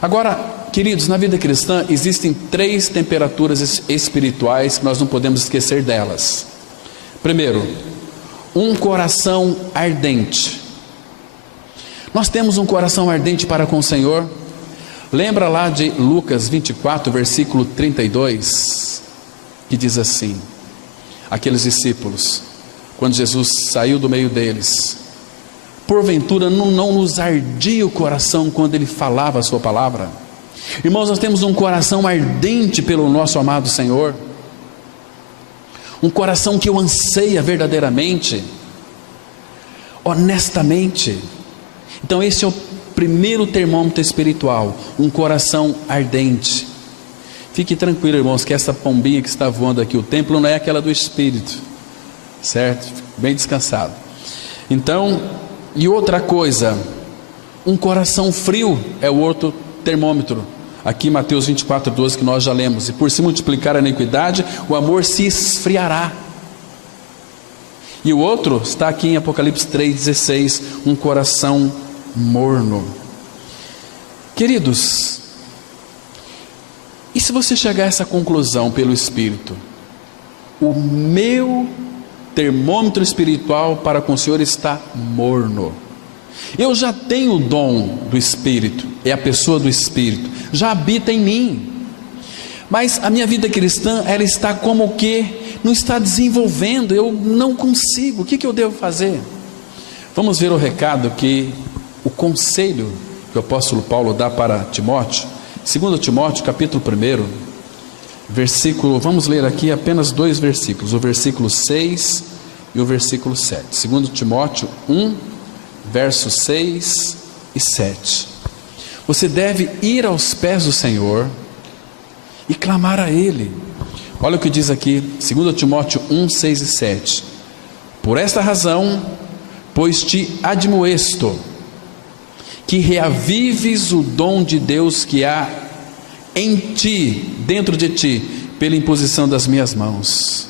Agora, queridos, na vida cristã existem 3 temperaturas espirituais que nós não podemos esquecer delas. Primeiro, um coração ardente. Nós temos um coração ardente para com o Senhor. Lembra lá de Lucas 24, versículo 32, que diz assim: aqueles discípulos, quando Jesus saiu do meio deles, porventura não nos ardia o coração quando Ele falava a sua palavra? Irmãos, nós temos um coração ardente pelo nosso amado Senhor, um coração que o anseia verdadeiramente, honestamente. Então esse é o primeiro termômetro espiritual, um coração ardente. Fique tranquilo, irmãos, que essa pombinha que está voando aqui, o templo não é aquela do Espírito, certo? Bem descansado. Então, e outra coisa, um coração frio é o outro termômetro. Aqui Mateus 24:12, que nós já lemos: e por se multiplicar a iniquidade, o amor se esfriará. E o outro está aqui em Apocalipse 3:16, um coração morno. Queridos, e se você chegar a essa conclusão pelo Espírito: o meu termômetro espiritual para com o Senhor está morno, eu já tenho o dom do Espírito, é a pessoa do Espírito, já habita em mim, mas a minha vida cristã, ela está como que não está desenvolvendo, eu não consigo, o que eu devo fazer? Vamos ver o recado que, o conselho que o apóstolo Paulo dá para Timóteo, 2 Timóteo capítulo 1, versículo, vamos ler aqui apenas 2 versículos, o versículo 6 e o versículo 7, 2 Timóteo 1, versos 6 e 7, você deve ir aos pés do Senhor e clamar a Ele. Olha o que diz aqui, 2 Timóteo 1, 6 e 7, por esta razão, pois te admoesto, que reavives o dom de Deus que há em ti, dentro de ti, pela imposição das minhas mãos,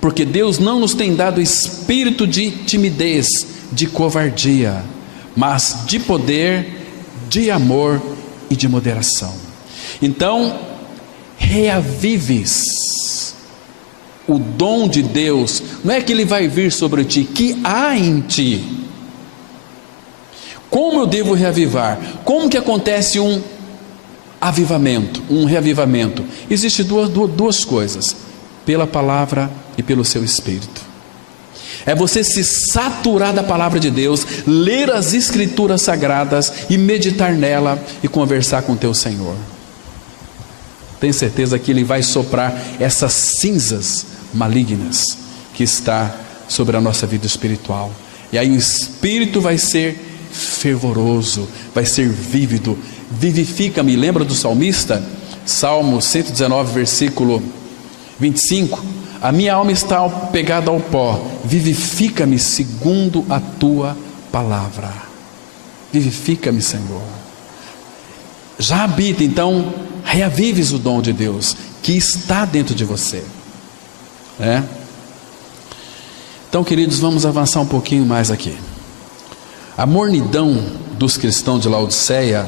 porque Deus não nos tem dado espírito de timidez, de covardia, mas de poder, de amor e de moderação. Então, reavives o dom de Deus, não é que ele vai vir sobre ti, que há em ti. Como eu devo reavivar? Como que acontece um avivamento, um reavivamento? Existem duas coisas: pela palavra e pelo seu Espírito. É você se saturar da palavra de Deus, ler as escrituras sagradas e meditar nela e conversar com teu Senhor. Tenho certeza que Ele vai soprar essas cinzas malignas que está sobre a nossa vida espiritual, e aí o Espírito vai ser fervoroso, vai ser vívido. Vivifica-me, lembra do salmista? Salmo 119, versículo 25, a minha alma está pegada ao pó, vivifica-me segundo a tua palavra. Vivifica-me, Senhor. Já habita, então reavives o dom de Deus que está dentro de você, Então, queridos, vamos avançar um pouquinho mais aqui. A mornidão dos cristãos de Laodiceia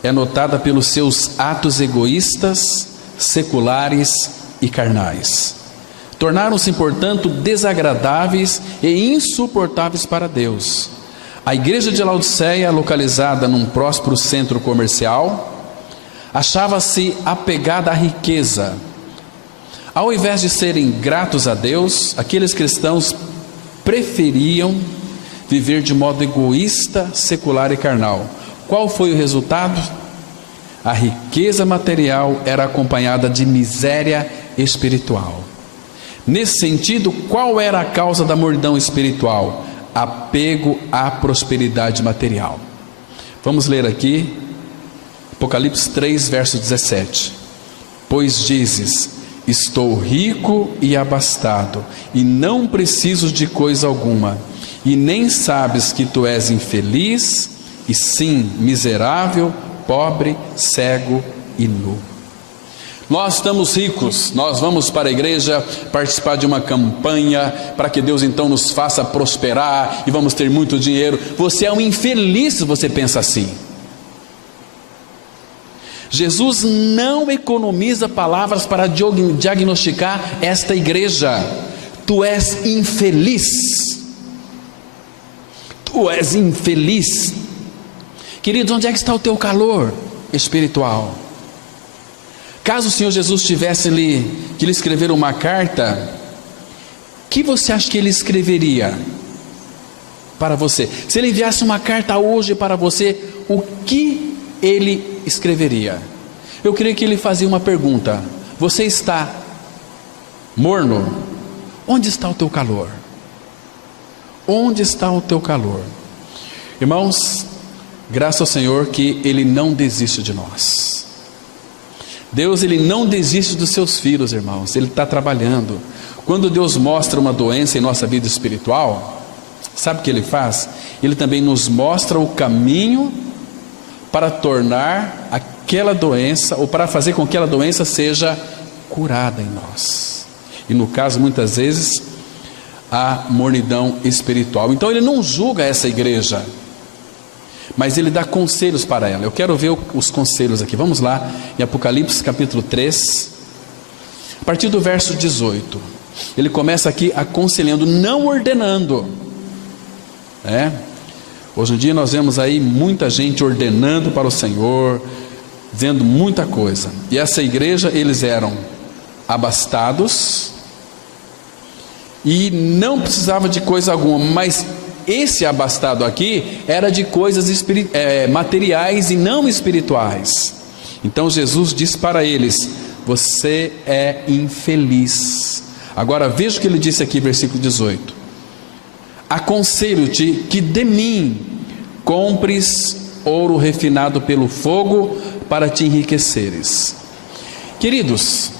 é notada pelos seus atos egoístas, seculares e carnais. Tornaram-se, portanto, desagradáveis e insuportáveis para Deus. A igreja de Laodiceia, localizada num próspero centro comercial, achava-se apegada à riqueza. Ao invés de serem gratos a Deus, aqueles cristãos preferiam viver de modo egoísta, secular e carnal. Qual foi o resultado? A riqueza material era acompanhada de miséria espiritual. Nesse sentido, qual era a causa da mornidão espiritual? Apego à prosperidade material. Vamos ler aqui Apocalipse 3, verso 17. Pois dizes: estou rico e abastado, e não preciso de coisa alguma, e nem sabes que tu és infeliz, e sim miserável, pobre, cego e nu. Nós estamos ricos, nós vamos para a igreja participar de uma campanha para que Deus então nos faça prosperar e vamos ter muito dinheiro. Você é um infeliz se você pensa assim. Jesus não economiza palavras para diagnosticar esta igreja. Tu és infeliz. Tu és infeliz. Queridos, onde é que está o teu calor espiritual? Caso o Senhor Jesus tivesse que lhe escrever uma carta, o que você acha que ele escreveria para você? Se ele enviasse uma carta hoje para você, o que ele escreveria? Eu creio que ele fazia uma pergunta: você está morno? Onde está o teu calor? Onde está o teu calor? Irmãos, graças ao Senhor que Ele não desiste de nós. Deus, Ele não desiste dos seus filhos, irmãos. Ele está trabalhando. Quando Deus mostra uma doença em nossa vida espiritual, sabe o que Ele faz? Ele também nos mostra o caminho para tornar aquela doença, ou para fazer com que aquela doença seja curada em nós. E no caso, muitas vezes, a mornidão espiritual. Então Ele não julga essa igreja, mas Ele dá conselhos para ela. Eu quero ver os conselhos aqui. Vamos lá, em Apocalipse capítulo 3, a partir do verso 18. Ele começa aqui aconselhando, não ordenando. Hoje em dia nós vemos aí muita gente ordenando para o Senhor, dizendo muita coisa. E essa igreja, eles eram abastados e não precisava de coisa alguma, mas esse abastado aqui era de coisas materiais e não espirituais. Então Jesus disse para eles: você é infeliz. Agora veja o que ele disse aqui, versículo 18: aconselho-te que de mim compres ouro refinado pelo fogo para te enriqueceres. Queridos,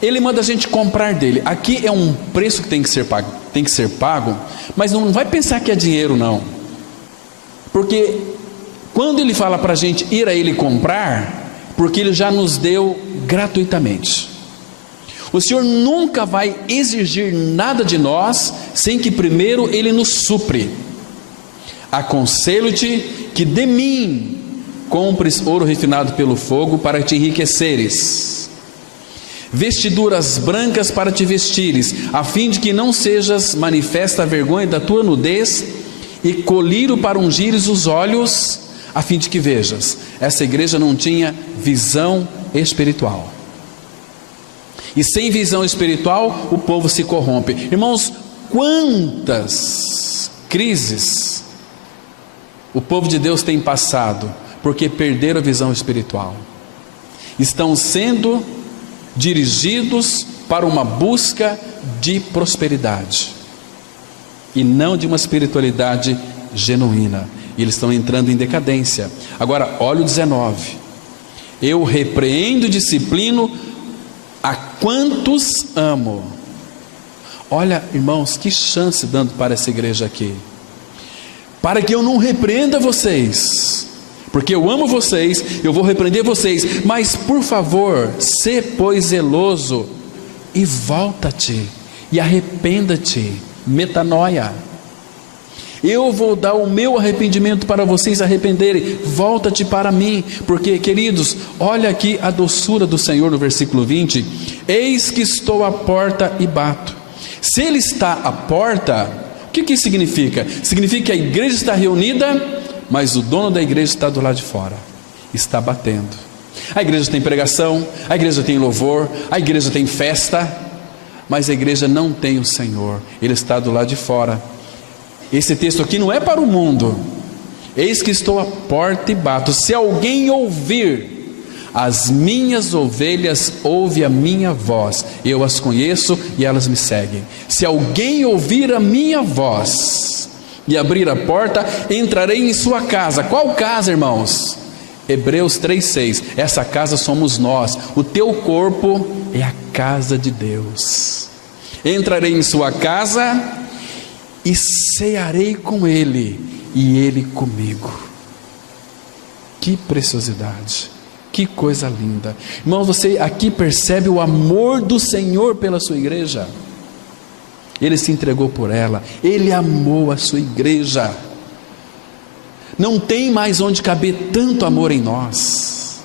Ele manda a gente comprar dele. Aqui é um preço que tem que ser pago, mas não vai pensar que é dinheiro não, porque quando Ele fala para a gente ir a Ele comprar, porque Ele já nos deu gratuitamente. O Senhor nunca vai exigir nada de nós sem que primeiro Ele nos supre. Aconselho-te que de mim compres ouro refinado pelo fogo para te enriqueceres, vestiduras brancas para te vestires, a fim de que não sejas manifesta a vergonha da tua nudez, e colírio para ungires os olhos, a fim de que vejas. Essa igreja não tinha visão espiritual, e sem visão espiritual o povo se corrompe. Irmãos, quantas crises o povo de Deus tem passado porque perderam a visão espiritual, estão sendo dirigidos para uma busca de prosperidade e não de uma espiritualidade genuína, e eles estão entrando em decadência. Agora olha o 19: eu repreendo e disciplino a quantos amo. Olha, irmãos, que chance dando para essa igreja aqui, para que eu não repreenda vocês, porque eu amo vocês, eu vou repreender vocês, mas por favor, sê pois zeloso e volta-te e arrependa-te, metanoia. Eu vou dar o meu arrependimento para vocês arrependerem. Volta-te para mim. Porque, queridos, olha aqui a doçura do Senhor no versículo 20: eis que estou à porta e bato. Se Ele está à porta, o que isso significa? Significa que a igreja está reunida, mas o dono da igreja está do lado de fora, está batendo. A igreja tem pregação, a igreja tem louvor, a igreja tem festa, mas a igreja não tem o Senhor. Ele está do lado de fora. Esse texto aqui não é para o mundo. Eis que estou à porta e bato. Se alguém ouvir, as minhas ovelhas ouvem a minha voz, eu as conheço e elas me seguem. Se alguém ouvir a minha voz e abrir a porta, entrarei em sua casa. Qual casa, irmãos? Hebreus 3,6. Essa casa somos nós. O teu corpo é a casa de Deus. Entrarei em sua casa e cearei com ele e ele comigo. Que preciosidade, que coisa linda. Irmãos, você aqui percebe o amor do Senhor pela sua igreja. Ele se entregou por ela, Ele amou a sua igreja. Não tem mais onde caber tanto amor em nós.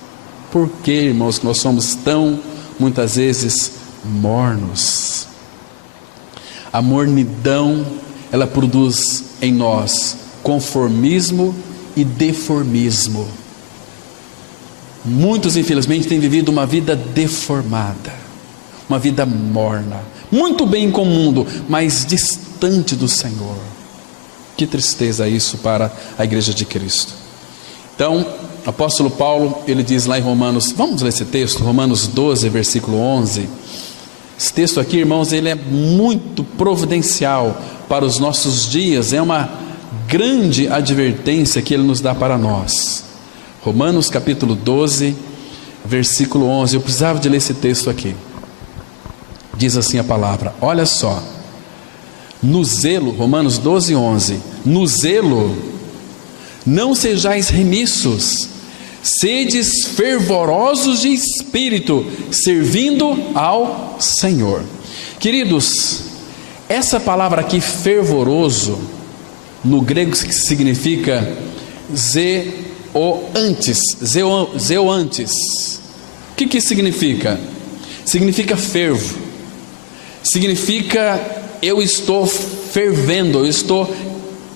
Por que, irmãos, que nós somos tão, muitas vezes, mornos? A mornidão, ela produz em nós conformismo e deformismo. Muitos, infelizmente, têm vivido uma vida deformada, uma vida morna, muito bem com o mundo, mas distante do Senhor. Que tristeza isso para a igreja de Cristo. Então, o apóstolo Paulo, ele diz lá em Romanos, vamos ler esse texto, Romanos 12, versículo 11. Esse texto aqui, irmãos, ele é muito providencial para os nossos dias, é uma grande advertência que Ele nos dá para nós. Romanos capítulo 12, versículo 11. Eu precisava de ler esse texto aqui. Diz assim a palavra, olha só: no zelo, Romanos 12, 11, no zelo não sejais remissos, sedes fervorosos de espírito, servindo ao Senhor. Queridos, essa palavra aqui, fervoroso, no grego significa zeoantes. O que significa? Significa fervo, significa eu estou fervendo, eu estou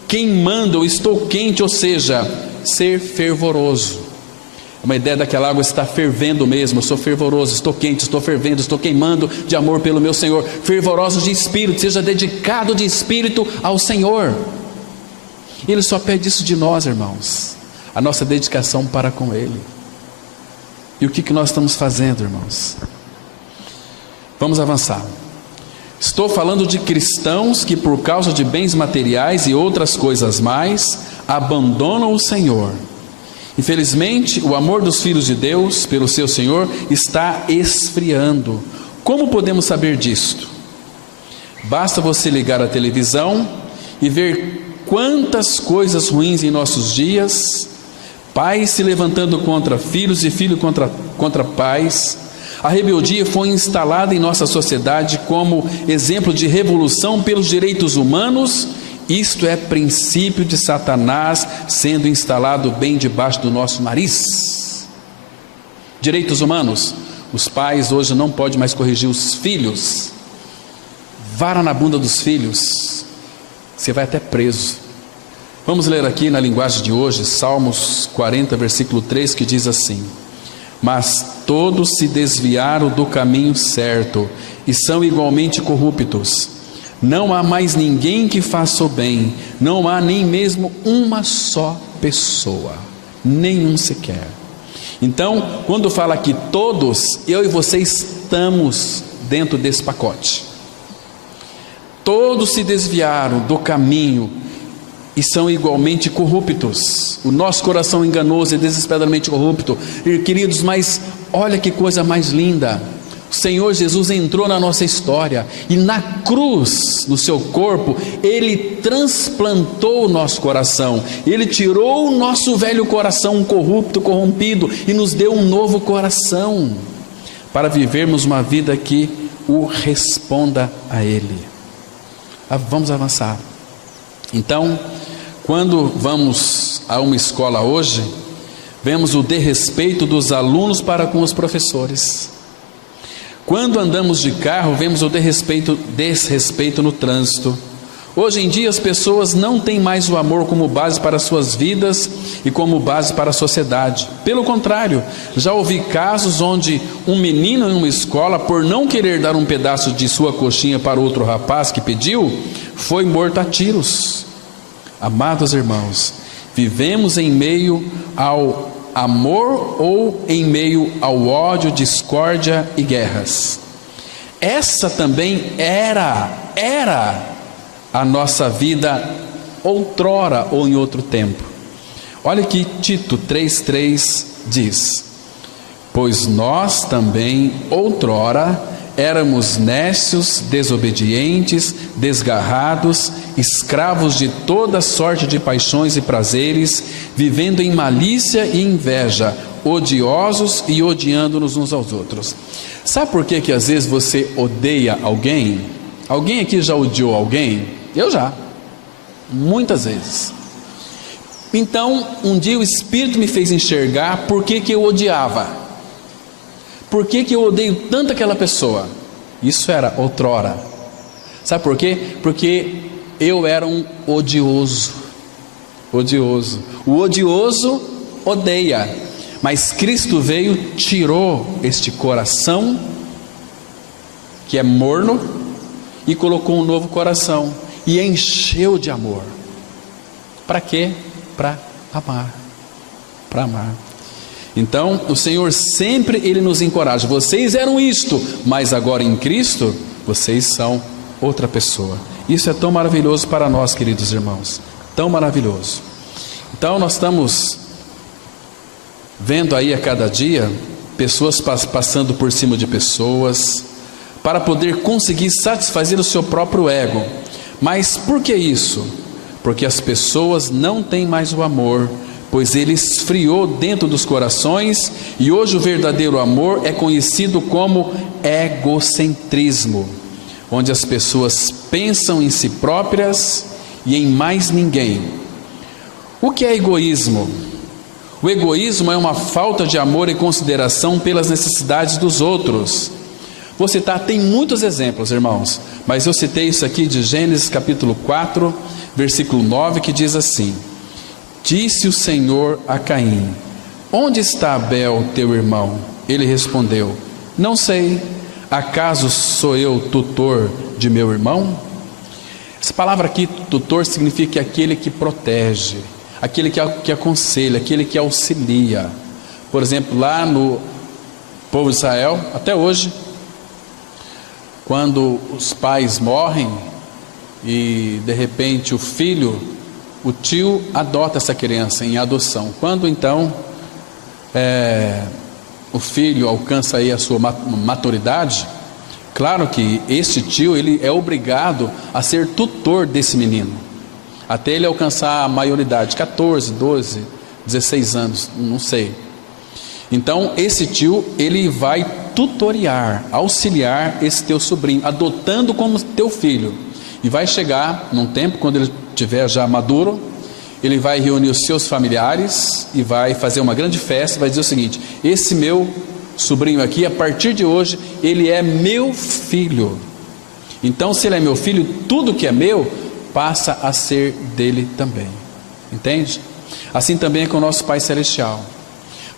queimando, eu estou quente, ou seja, ser fervoroso. Uma ideia daquela água está fervendo mesmo, eu sou fervoroso, estou quente, estou fervendo, estou queimando de amor pelo meu Senhor. Fervorosos de espírito, seja dedicado de espírito ao Senhor. Ele só pede isso de nós, irmãos, a nossa dedicação para com Ele. E o que nós estamos fazendo, irmãos? Vamos avançar. Estou falando de cristãos que por causa de bens materiais e outras coisas mais, abandonam o Senhor. Infelizmente, o amor dos filhos de Deus pelo seu Senhor está esfriando. Como podemos saber disto? Basta você ligar a televisão e ver quantas coisas ruins em nossos dias, pais se levantando contra filhos e filhos contra pais. A rebeldia foi instalada em nossa sociedade como exemplo de revolução pelos direitos humanos. Isto é princípio de Satanás sendo instalado bem debaixo do nosso nariz. Direitos humanos. Os pais hoje não podem mais corrigir os filhos. Vara na bunda dos filhos, você vai até preso. Vamos ler aqui na linguagem de hoje, Salmos 40, versículo 3, que diz assim: mas todos se desviaram do caminho certo e são igualmente corruptos. Não há mais ninguém que faça o bem, não há nem mesmo uma só pessoa, nenhum sequer. Então, quando fala aqui todos, eu e você estamos dentro desse pacote. Todos se desviaram do caminho e são igualmente corruptos. O nosso coração enganoso é desesperadamente corrupto. E, queridos, mas olha que coisa mais linda. O Senhor Jesus entrou na nossa história e na cruz, no seu corpo, Ele transplantou o nosso coração. Ele tirou o nosso velho coração corrupto, corrompido, e nos deu um novo coração para vivermos uma vida que o responda a Ele. Vamos avançar. Então, quando vamos a uma escola hoje, vemos o desrespeito dos alunos para com os professores. Quando andamos de carro, vemos o desrespeito no trânsito. Hoje em dia as pessoas não têm mais o amor como base para suas vidas e como base para a sociedade. Pelo contrário, já ouvi casos onde um menino em uma escola, por não querer dar um pedaço de sua coxinha para outro rapaz que pediu, foi morto a tiros. Amados irmãos, vivemos em meio ao amor ou em meio ao ódio, discórdia e guerras? Essa também era a nossa vida outrora ou em outro tempo. Olha que Tito 3,3 diz: pois nós também outrora éramos nécios, desobedientes, desgarrados, escravos de toda sorte de paixões e prazeres, vivendo em malícia e inveja, odiosos e odiando-nos uns aos outros. Sabe por que às vezes você odeia alguém? Alguém aqui já odiou alguém? Eu já, muitas vezes. Então, um dia o Espírito me fez enxergar por que eu odiava. Por que eu odeio tanto aquela pessoa? Isso era outrora. Sabe por quê? Porque eu era um odioso. O odioso odeia, mas Cristo veio, tirou este coração que é morno e colocou um novo coração e encheu de amor. Para quê? Para amar. Então o Senhor sempre Ele nos encoraja. Vocês eram isto, mas agora em Cristo vocês são outra pessoa. Isso é tão maravilhoso para nós, queridos irmãos. Tão maravilhoso. Então nós estamos vendo aí a cada dia pessoas passando por cima de pessoas para poder conseguir satisfazer o seu próprio ego. Mas por que isso? Porque as pessoas não têm mais o amor, pois ele esfriou dentro dos corações, e hoje o verdadeiro amor é conhecido como egocentrismo, onde as pessoas pensam em si próprias e em mais ninguém. O que é egoísmo? O egoísmo é uma falta de amor e consideração pelas necessidades dos outros. Vou citar, tem muitos exemplos, irmãos, mas eu citei isso aqui de Gênesis capítulo 4, versículo 9, que diz assim: disse o Senhor a Caim: onde está Abel, teu irmão? Ele respondeu: não sei. Acaso sou eu tutor de meu irmão? Essa palavra aqui, tutor, significa aquele que protege, aquele que aconselha, aquele que auxilia. Por exemplo, lá no povo de Israel, até hoje, quando os pais morrem e de repente o tio adota essa criança em adoção. Quando então o filho alcança aí a sua maturidade, claro que esse tio, ele é obrigado a ser tutor desse menino, até ele alcançar a maioridade, 14, 12, 16 anos, não sei. Então esse tio, ele vai tutoriar, auxiliar esse teu sobrinho, adotando como teu filho. E vai chegar num tempo, quando ele estiver já maduro, ele vai reunir os seus familiares e vai fazer uma grande festa, vai dizer o seguinte: esse meu sobrinho aqui, a partir de hoje, ele é meu filho. Então, se ele é meu filho, tudo que é meu passa a ser dele também. Entende? Assim também é com o nosso Pai Celestial.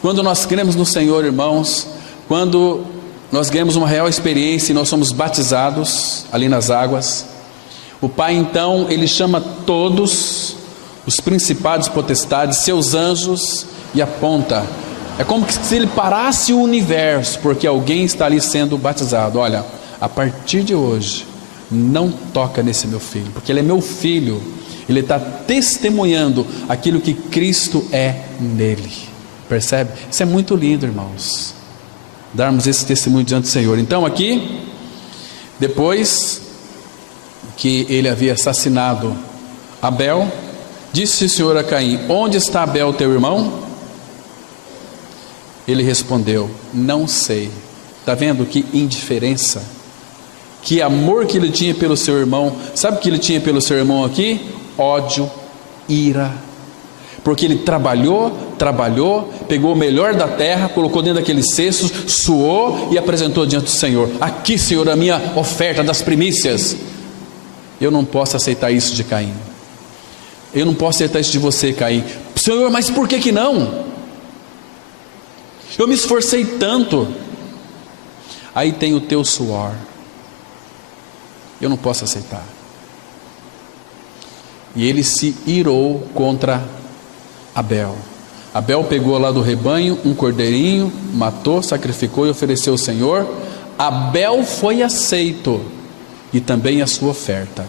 Quando nós cremos no Senhor, irmãos, quando nós ganhamos uma real experiência e nós somos batizados ali nas águas, o Pai então, ele chama todos os principados e potestades, seus anjos, e aponta. É como se ele parasse o universo, porque alguém está ali sendo batizado. Olha, a partir de hoje, não toca nesse meu filho, porque ele é meu filho. Ele está testemunhando aquilo que Cristo é nele. Percebe? Isso é muito lindo, irmãos, darmos esse testemunho diante do Senhor. Então aqui, depois que ele havia assassinado Abel, disse o Senhor a Caim: onde está Abel, teu irmão? Ele respondeu: não sei. Está vendo que indiferença, que amor que ele tinha pelo seu irmão? Sabe o que ele tinha pelo seu irmão aqui? Ódio, ira, porque ele trabalhou, pegou o melhor da terra, colocou dentro daqueles cestos, suou e apresentou diante do Senhor: aqui, Senhor, a minha oferta das primícias. Eu não posso aceitar isso de Caim. Eu não posso aceitar isso de você, Caim. Senhor, mas por que não? Eu me esforcei tanto. Aí tem o teu suor. Eu não posso aceitar. E ele se irou contra Abel. Abel pegou lá do rebanho um cordeirinho, matou, sacrificou e ofereceu ao Senhor. Abel foi aceito, e também a sua oferta.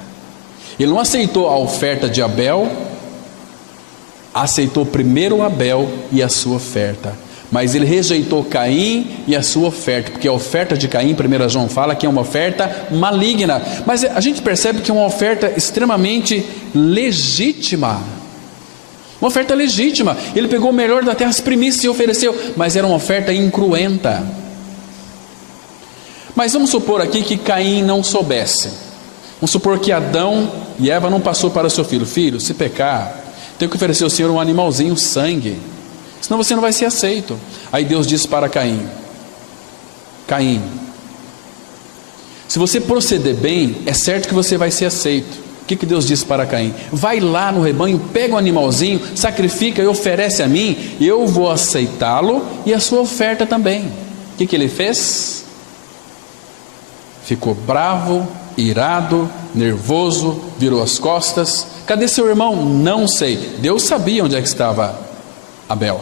Ele não aceitou a oferta de Abel, aceitou primeiro Abel e a sua oferta, mas ele rejeitou Caim e a sua oferta, porque a oferta de Caim, 1 João fala que é uma oferta maligna, mas a gente percebe que é uma oferta extremamente legítima. Uma oferta legítima. Ele pegou o melhor da terra, as primícias, e ofereceu, mas era uma oferta incruenta. Mas vamos supor aqui que Caim não soubesse. Vamos supor que Adão e Eva não passou para o seu filho: filho, se pecar, tem que oferecer ao Senhor um animalzinho, sangue, senão você não vai ser aceito. Aí Deus disse para Caim: Caim, se você proceder bem, é certo que você vai ser aceito. O que Deus disse para Caim? Vai lá no rebanho, pega um animalzinho, sacrifica e oferece a mim, eu vou aceitá-lo e a sua oferta também. O que ele fez? Ficou bravo, irado, nervoso, virou as costas. Cadê seu irmão? Não sei. Deus sabia onde é que estava Abel,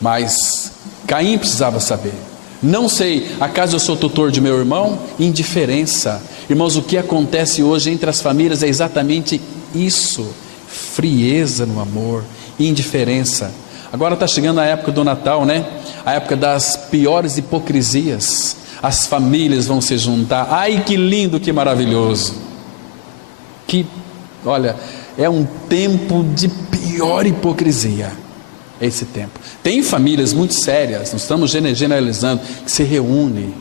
mas Caim precisava saber. Não sei, acaso eu sou tutor de meu irmão? Indiferença. Irmãos, o que acontece hoje entre as famílias é exatamente isso: frieza no amor, indiferença. Agora está chegando a época do Natal, né? A época das piores hipocrisias. As famílias vão se juntar. Ai, que lindo, que maravilhoso. Olha, é um tempo de pior hipocrisia. Esse tempo. Tem famílias muito sérias, não estamos generalizando, que se reúnem,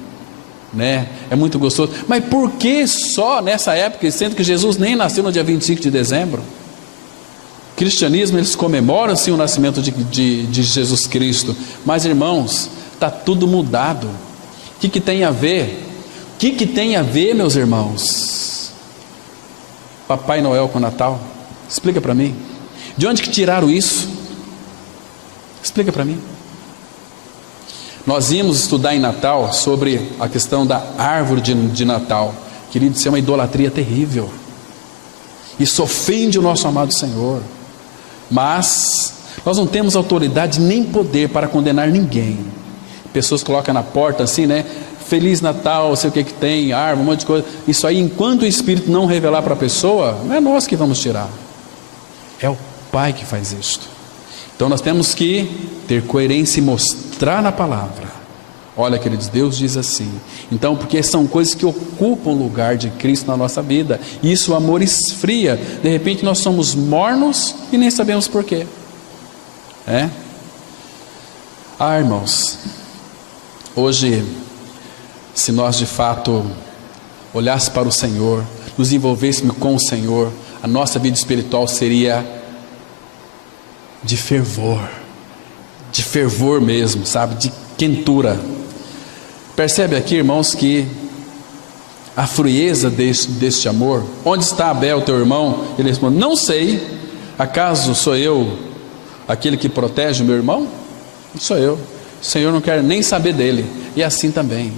né? É muito gostoso. Mas por que só nessa época, sendo que Jesus nem nasceu no dia 25 de dezembro? O cristianismo, eles comemoram sim o nascimento de Jesus Cristo, mas irmãos, está tudo mudado. O que tem a ver? O que tem a ver, meus irmãos, Papai Noel com Natal? Explica para mim. De onde que tiraram isso? Explica para mim. Nós íamos estudar em Natal sobre a questão da árvore de Natal. Querido, isso é uma idolatria terrível. Isso ofende o nosso amado Senhor. Mas nós não temos autoridade nem poder para condenar ninguém. Pessoas colocam na porta assim, né? Feliz Natal, sei o que tem, árvore, um monte de coisa. Isso aí, enquanto o Espírito não revelar para a pessoa, não é nós que vamos tirar. É o Pai que faz isto. Então nós temos que ter coerência e mostrar na palavra. Olha, queridos, Deus diz assim. Então, porque são coisas que ocupam o lugar de Cristo na nossa vida. E isso o amor esfria. De repente nós somos mornos e nem sabemos porquê. Irmãos, hoje, se nós de fato olhássemos para o Senhor, nos envolvêssemos com o Senhor, a nossa vida espiritual seria de fervor mesmo, sabe, de quentura. Percebe aqui, irmãos, que a frieza deste amor. Onde está Abel, teu irmão? Ele responde: não sei, acaso sou eu aquele que protege o meu irmão? Não sou eu, o Senhor não quer nem saber dele. E assim também.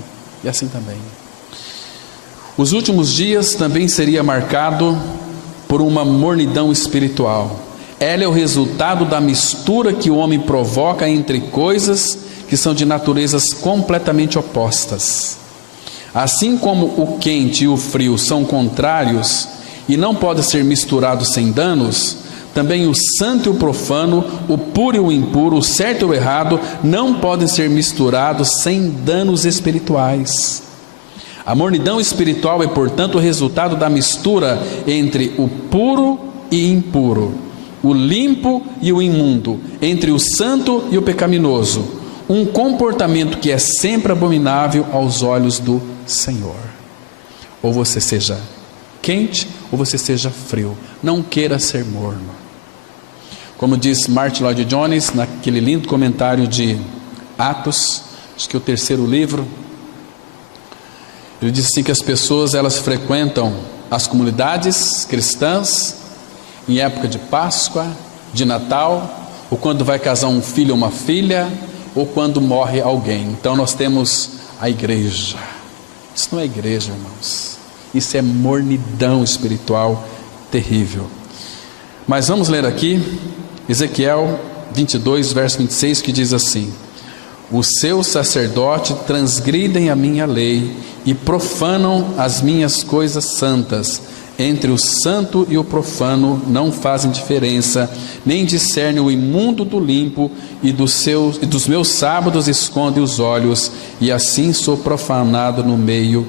Os últimos dias também seria marcado por uma mornidão espiritual. Ela é o resultado da mistura que o homem provoca entre coisas que são de naturezas completamente opostas. Assim como o quente e o frio são contrários e não podem ser misturados sem danos, também o santo e o profano, o puro e o impuro, o certo e o errado, não podem ser misturados sem danos espirituais. A mornidão espiritual é, portanto, o resultado da mistura entre o puro e impuro, o limpo e o imundo, entre o santo e o pecaminoso, um comportamento que é sempre abominável aos olhos do Senhor. Ou você seja quente, ou você seja frio, não queira ser morno. Como diz Martin Lloyd Jones, naquele lindo comentário de Atos, acho que é o 3º livro, ele diz assim que as pessoas, elas frequentam as comunidades cristãs em época de Páscoa, de Natal, ou quando vai casar um filho ou uma filha, ou quando morre alguém. Então nós temos a igreja. Isso não é igreja, irmãos. Isso é mornidão espiritual terrível. Mas vamos ler aqui Ezequiel 22, verso 26, que diz assim: os seus sacerdotes transgridem a minha lei e profanam as minhas coisas santas. Entre o santo e o profano não fazem diferença, nem discernem o imundo do limpo, e dos meus sábados escondem os olhos, e assim sou profanado no meio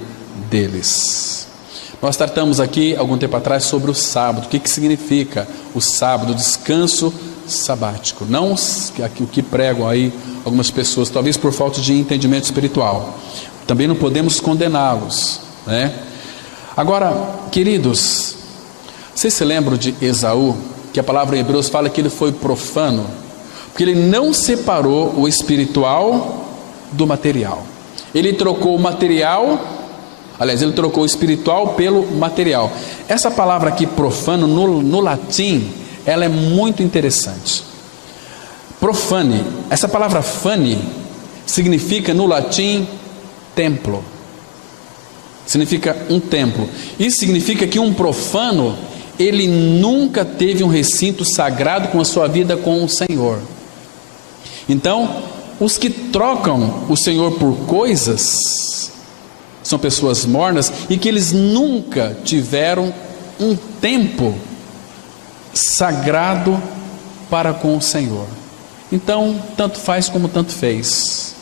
deles. Nós tratamos aqui, algum tempo atrás, sobre o sábado. O que significa o sábado? O descanso sabático. Não o que pregam aí algumas pessoas, talvez por falta de entendimento espiritual. Também não podemos condená-los, né? Agora, queridos, vocês se lembram de Esaú, que a palavra em Hebreus fala que ele foi profano, porque ele não separou o espiritual do material. Ele trocou o material, ele trocou o espiritual pelo material. Essa palavra aqui, profano, no latim, ela é muito interessante. Profane, essa palavra fane, significa no latim, templo. Significa um templo. Isso significa que um profano, ele nunca teve um recinto sagrado com a sua vida com o Senhor. Então, os que trocam o Senhor por coisas são pessoas mornas, e que eles nunca tiveram um tempo sagrado para com o Senhor. Então, tanto faz como tanto fez.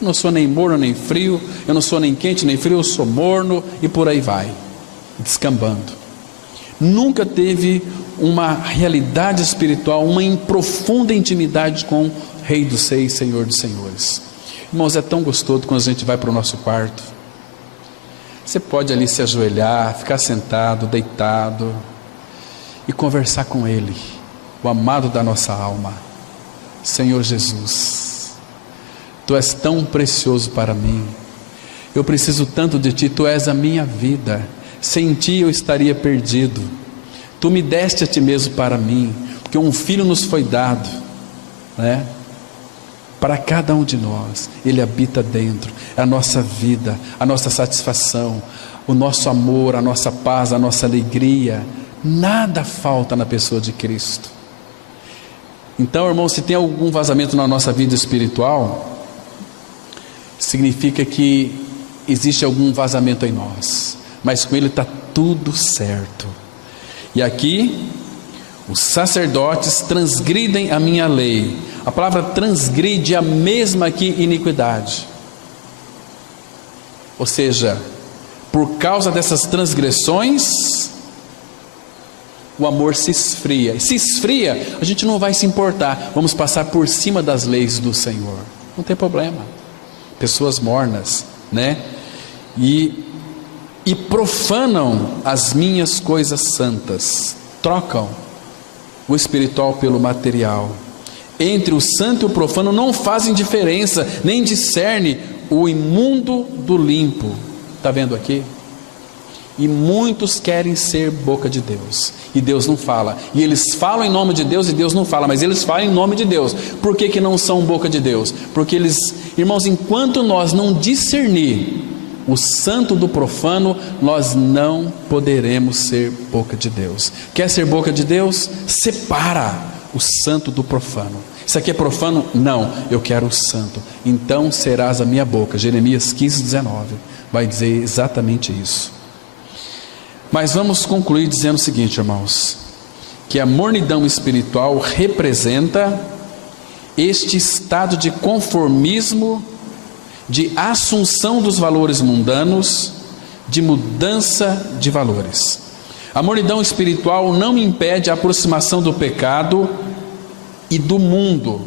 Eu não sou nem morno nem frio, eu não sou nem quente nem frio, eu sou morno, e por aí vai, descambando. Nunca teve uma realidade espiritual, uma profunda intimidade com o Rei dos Seis, Senhor dos Senhores. Irmãos, é tão gostoso quando a gente vai para o nosso quarto. Você pode ali se ajoelhar, ficar sentado, deitado, e conversar com Ele, o amado da nossa alma. Senhor Jesus, Tu és tão precioso para mim, eu preciso tanto de Ti, Tu és a minha vida, sem Ti eu estaria perdido. Tu me deste a Ti mesmo para mim, porque um filho nos foi dado, né? Para cada um de nós, Ele habita dentro, é a nossa vida, a nossa satisfação, o nosso amor, a nossa paz, a nossa alegria, nada falta na pessoa de Cristo. Então, irmão, se tem algum vazamento na nossa vida espiritual, significa que existe algum vazamento em nós, mas com Ele está tudo certo. E aqui, os sacerdotes transgridem a minha lei. A palavra transgride é a mesma que iniquidade. Ou seja, por causa dessas transgressões, o amor se esfria. Se esfria, a gente não vai se importar. Vamos passar por cima das leis do Senhor. Não tem problema. Pessoas mornas, né? E profanam as minhas coisas santas. Trocam o espiritual pelo material. Entre o santo e o profano não fazem diferença, nem discerne o imundo do limpo. Está vendo aqui? E muitos querem ser boca de Deus, e Deus não fala. E eles falam em nome de Deus, e Deus não fala, mas eles falam em nome de Deus. Por que não são boca de Deus? Porque eles, irmãos, enquanto nós não discernir o santo do profano, nós não poderemos ser boca de Deus. Quer ser boca de Deus? Separa o santo do profano. Isso aqui é profano? Não, eu quero o santo. Então serás a minha boca. Jeremias 15:19 vai dizer exatamente isso. Mas vamos concluir dizendo o seguinte, irmãos, que a mornidão espiritual representa este estado de conformismo, de assunção dos valores mundanos, de mudança de valores. A mornidão espiritual não impede a aproximação do pecado e do mundo,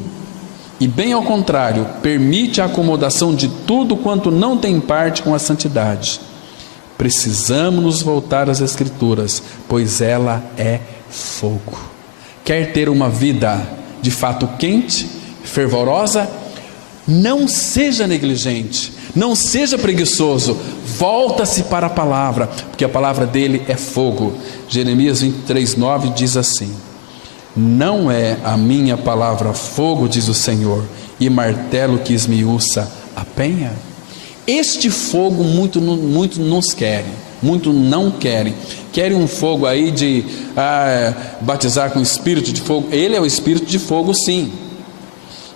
e bem ao contrário, permite a acomodação de tudo quanto não tem parte com a santidade. Precisamos nos voltar às Escrituras, pois ela é fogo. Quer ter uma vida de fato quente, fervorosa? Não seja negligente, não seja preguiçoso, volta-se para a palavra, porque a palavra dele é fogo. Jeremias 23:9 diz assim: não é a minha palavra fogo, diz o Senhor, e martelo que esmiuça a penha? Este fogo muito nos querem, muito não querem. Querem um fogo aí de batizar com espírito de fogo. Ele é o espírito de fogo, sim.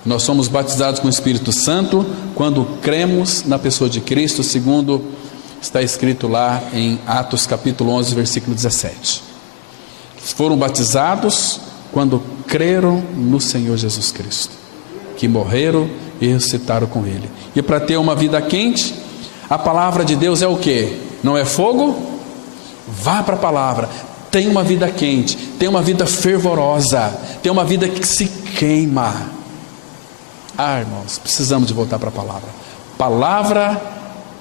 Nós somos batizados com o Espírito Santo quando cremos na pessoa de Cristo, segundo está escrito lá em Atos capítulo 11, versículo 17. Foram batizados quando creram no Senhor Jesus Cristo, que morreram e ressuscitaram com Ele. E para ter uma vida quente, a palavra de Deus é o que? Não é fogo? Vá para a palavra, tenha uma vida quente, tenha uma vida fervorosa, tenha uma vida que se queima. Irmãos, precisamos de voltar para a palavra. Palavra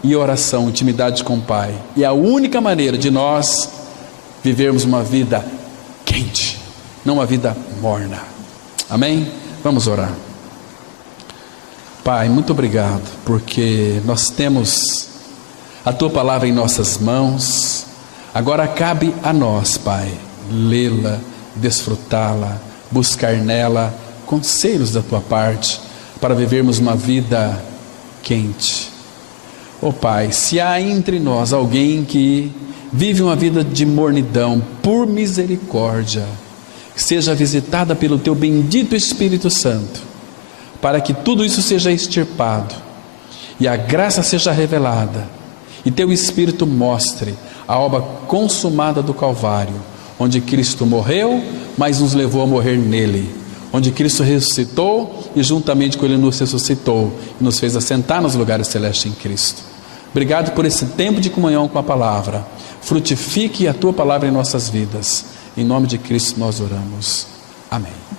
e oração, intimidade com o Pai. E a única maneira de nós vivermos uma vida quente, não uma vida morna. Amém? Vamos orar. Pai, muito obrigado, porque nós temos a Tua palavra em nossas mãos. Agora cabe a nós, Pai, lê-la, desfrutá-la, buscar nela conselhos da Tua parte, para vivermos uma vida quente. Oh Pai, se há entre nós alguém que vive uma vida de mornidão, por misericórdia, seja visitada pelo Teu bendito Espírito Santo, para que tudo isso seja extirpado, e a graça seja revelada, e Teu Espírito mostre a obra consumada do Calvário, onde Cristo morreu, mas nos levou a morrer nele, onde Cristo ressuscitou e juntamente com ele nos ressuscitou e nos fez assentar nos lugares celestes em Cristo. Obrigado por esse tempo de comunhão com a palavra. Frutifique a tua palavra em nossas vidas. Em nome de Cristo nós oramos. Amém.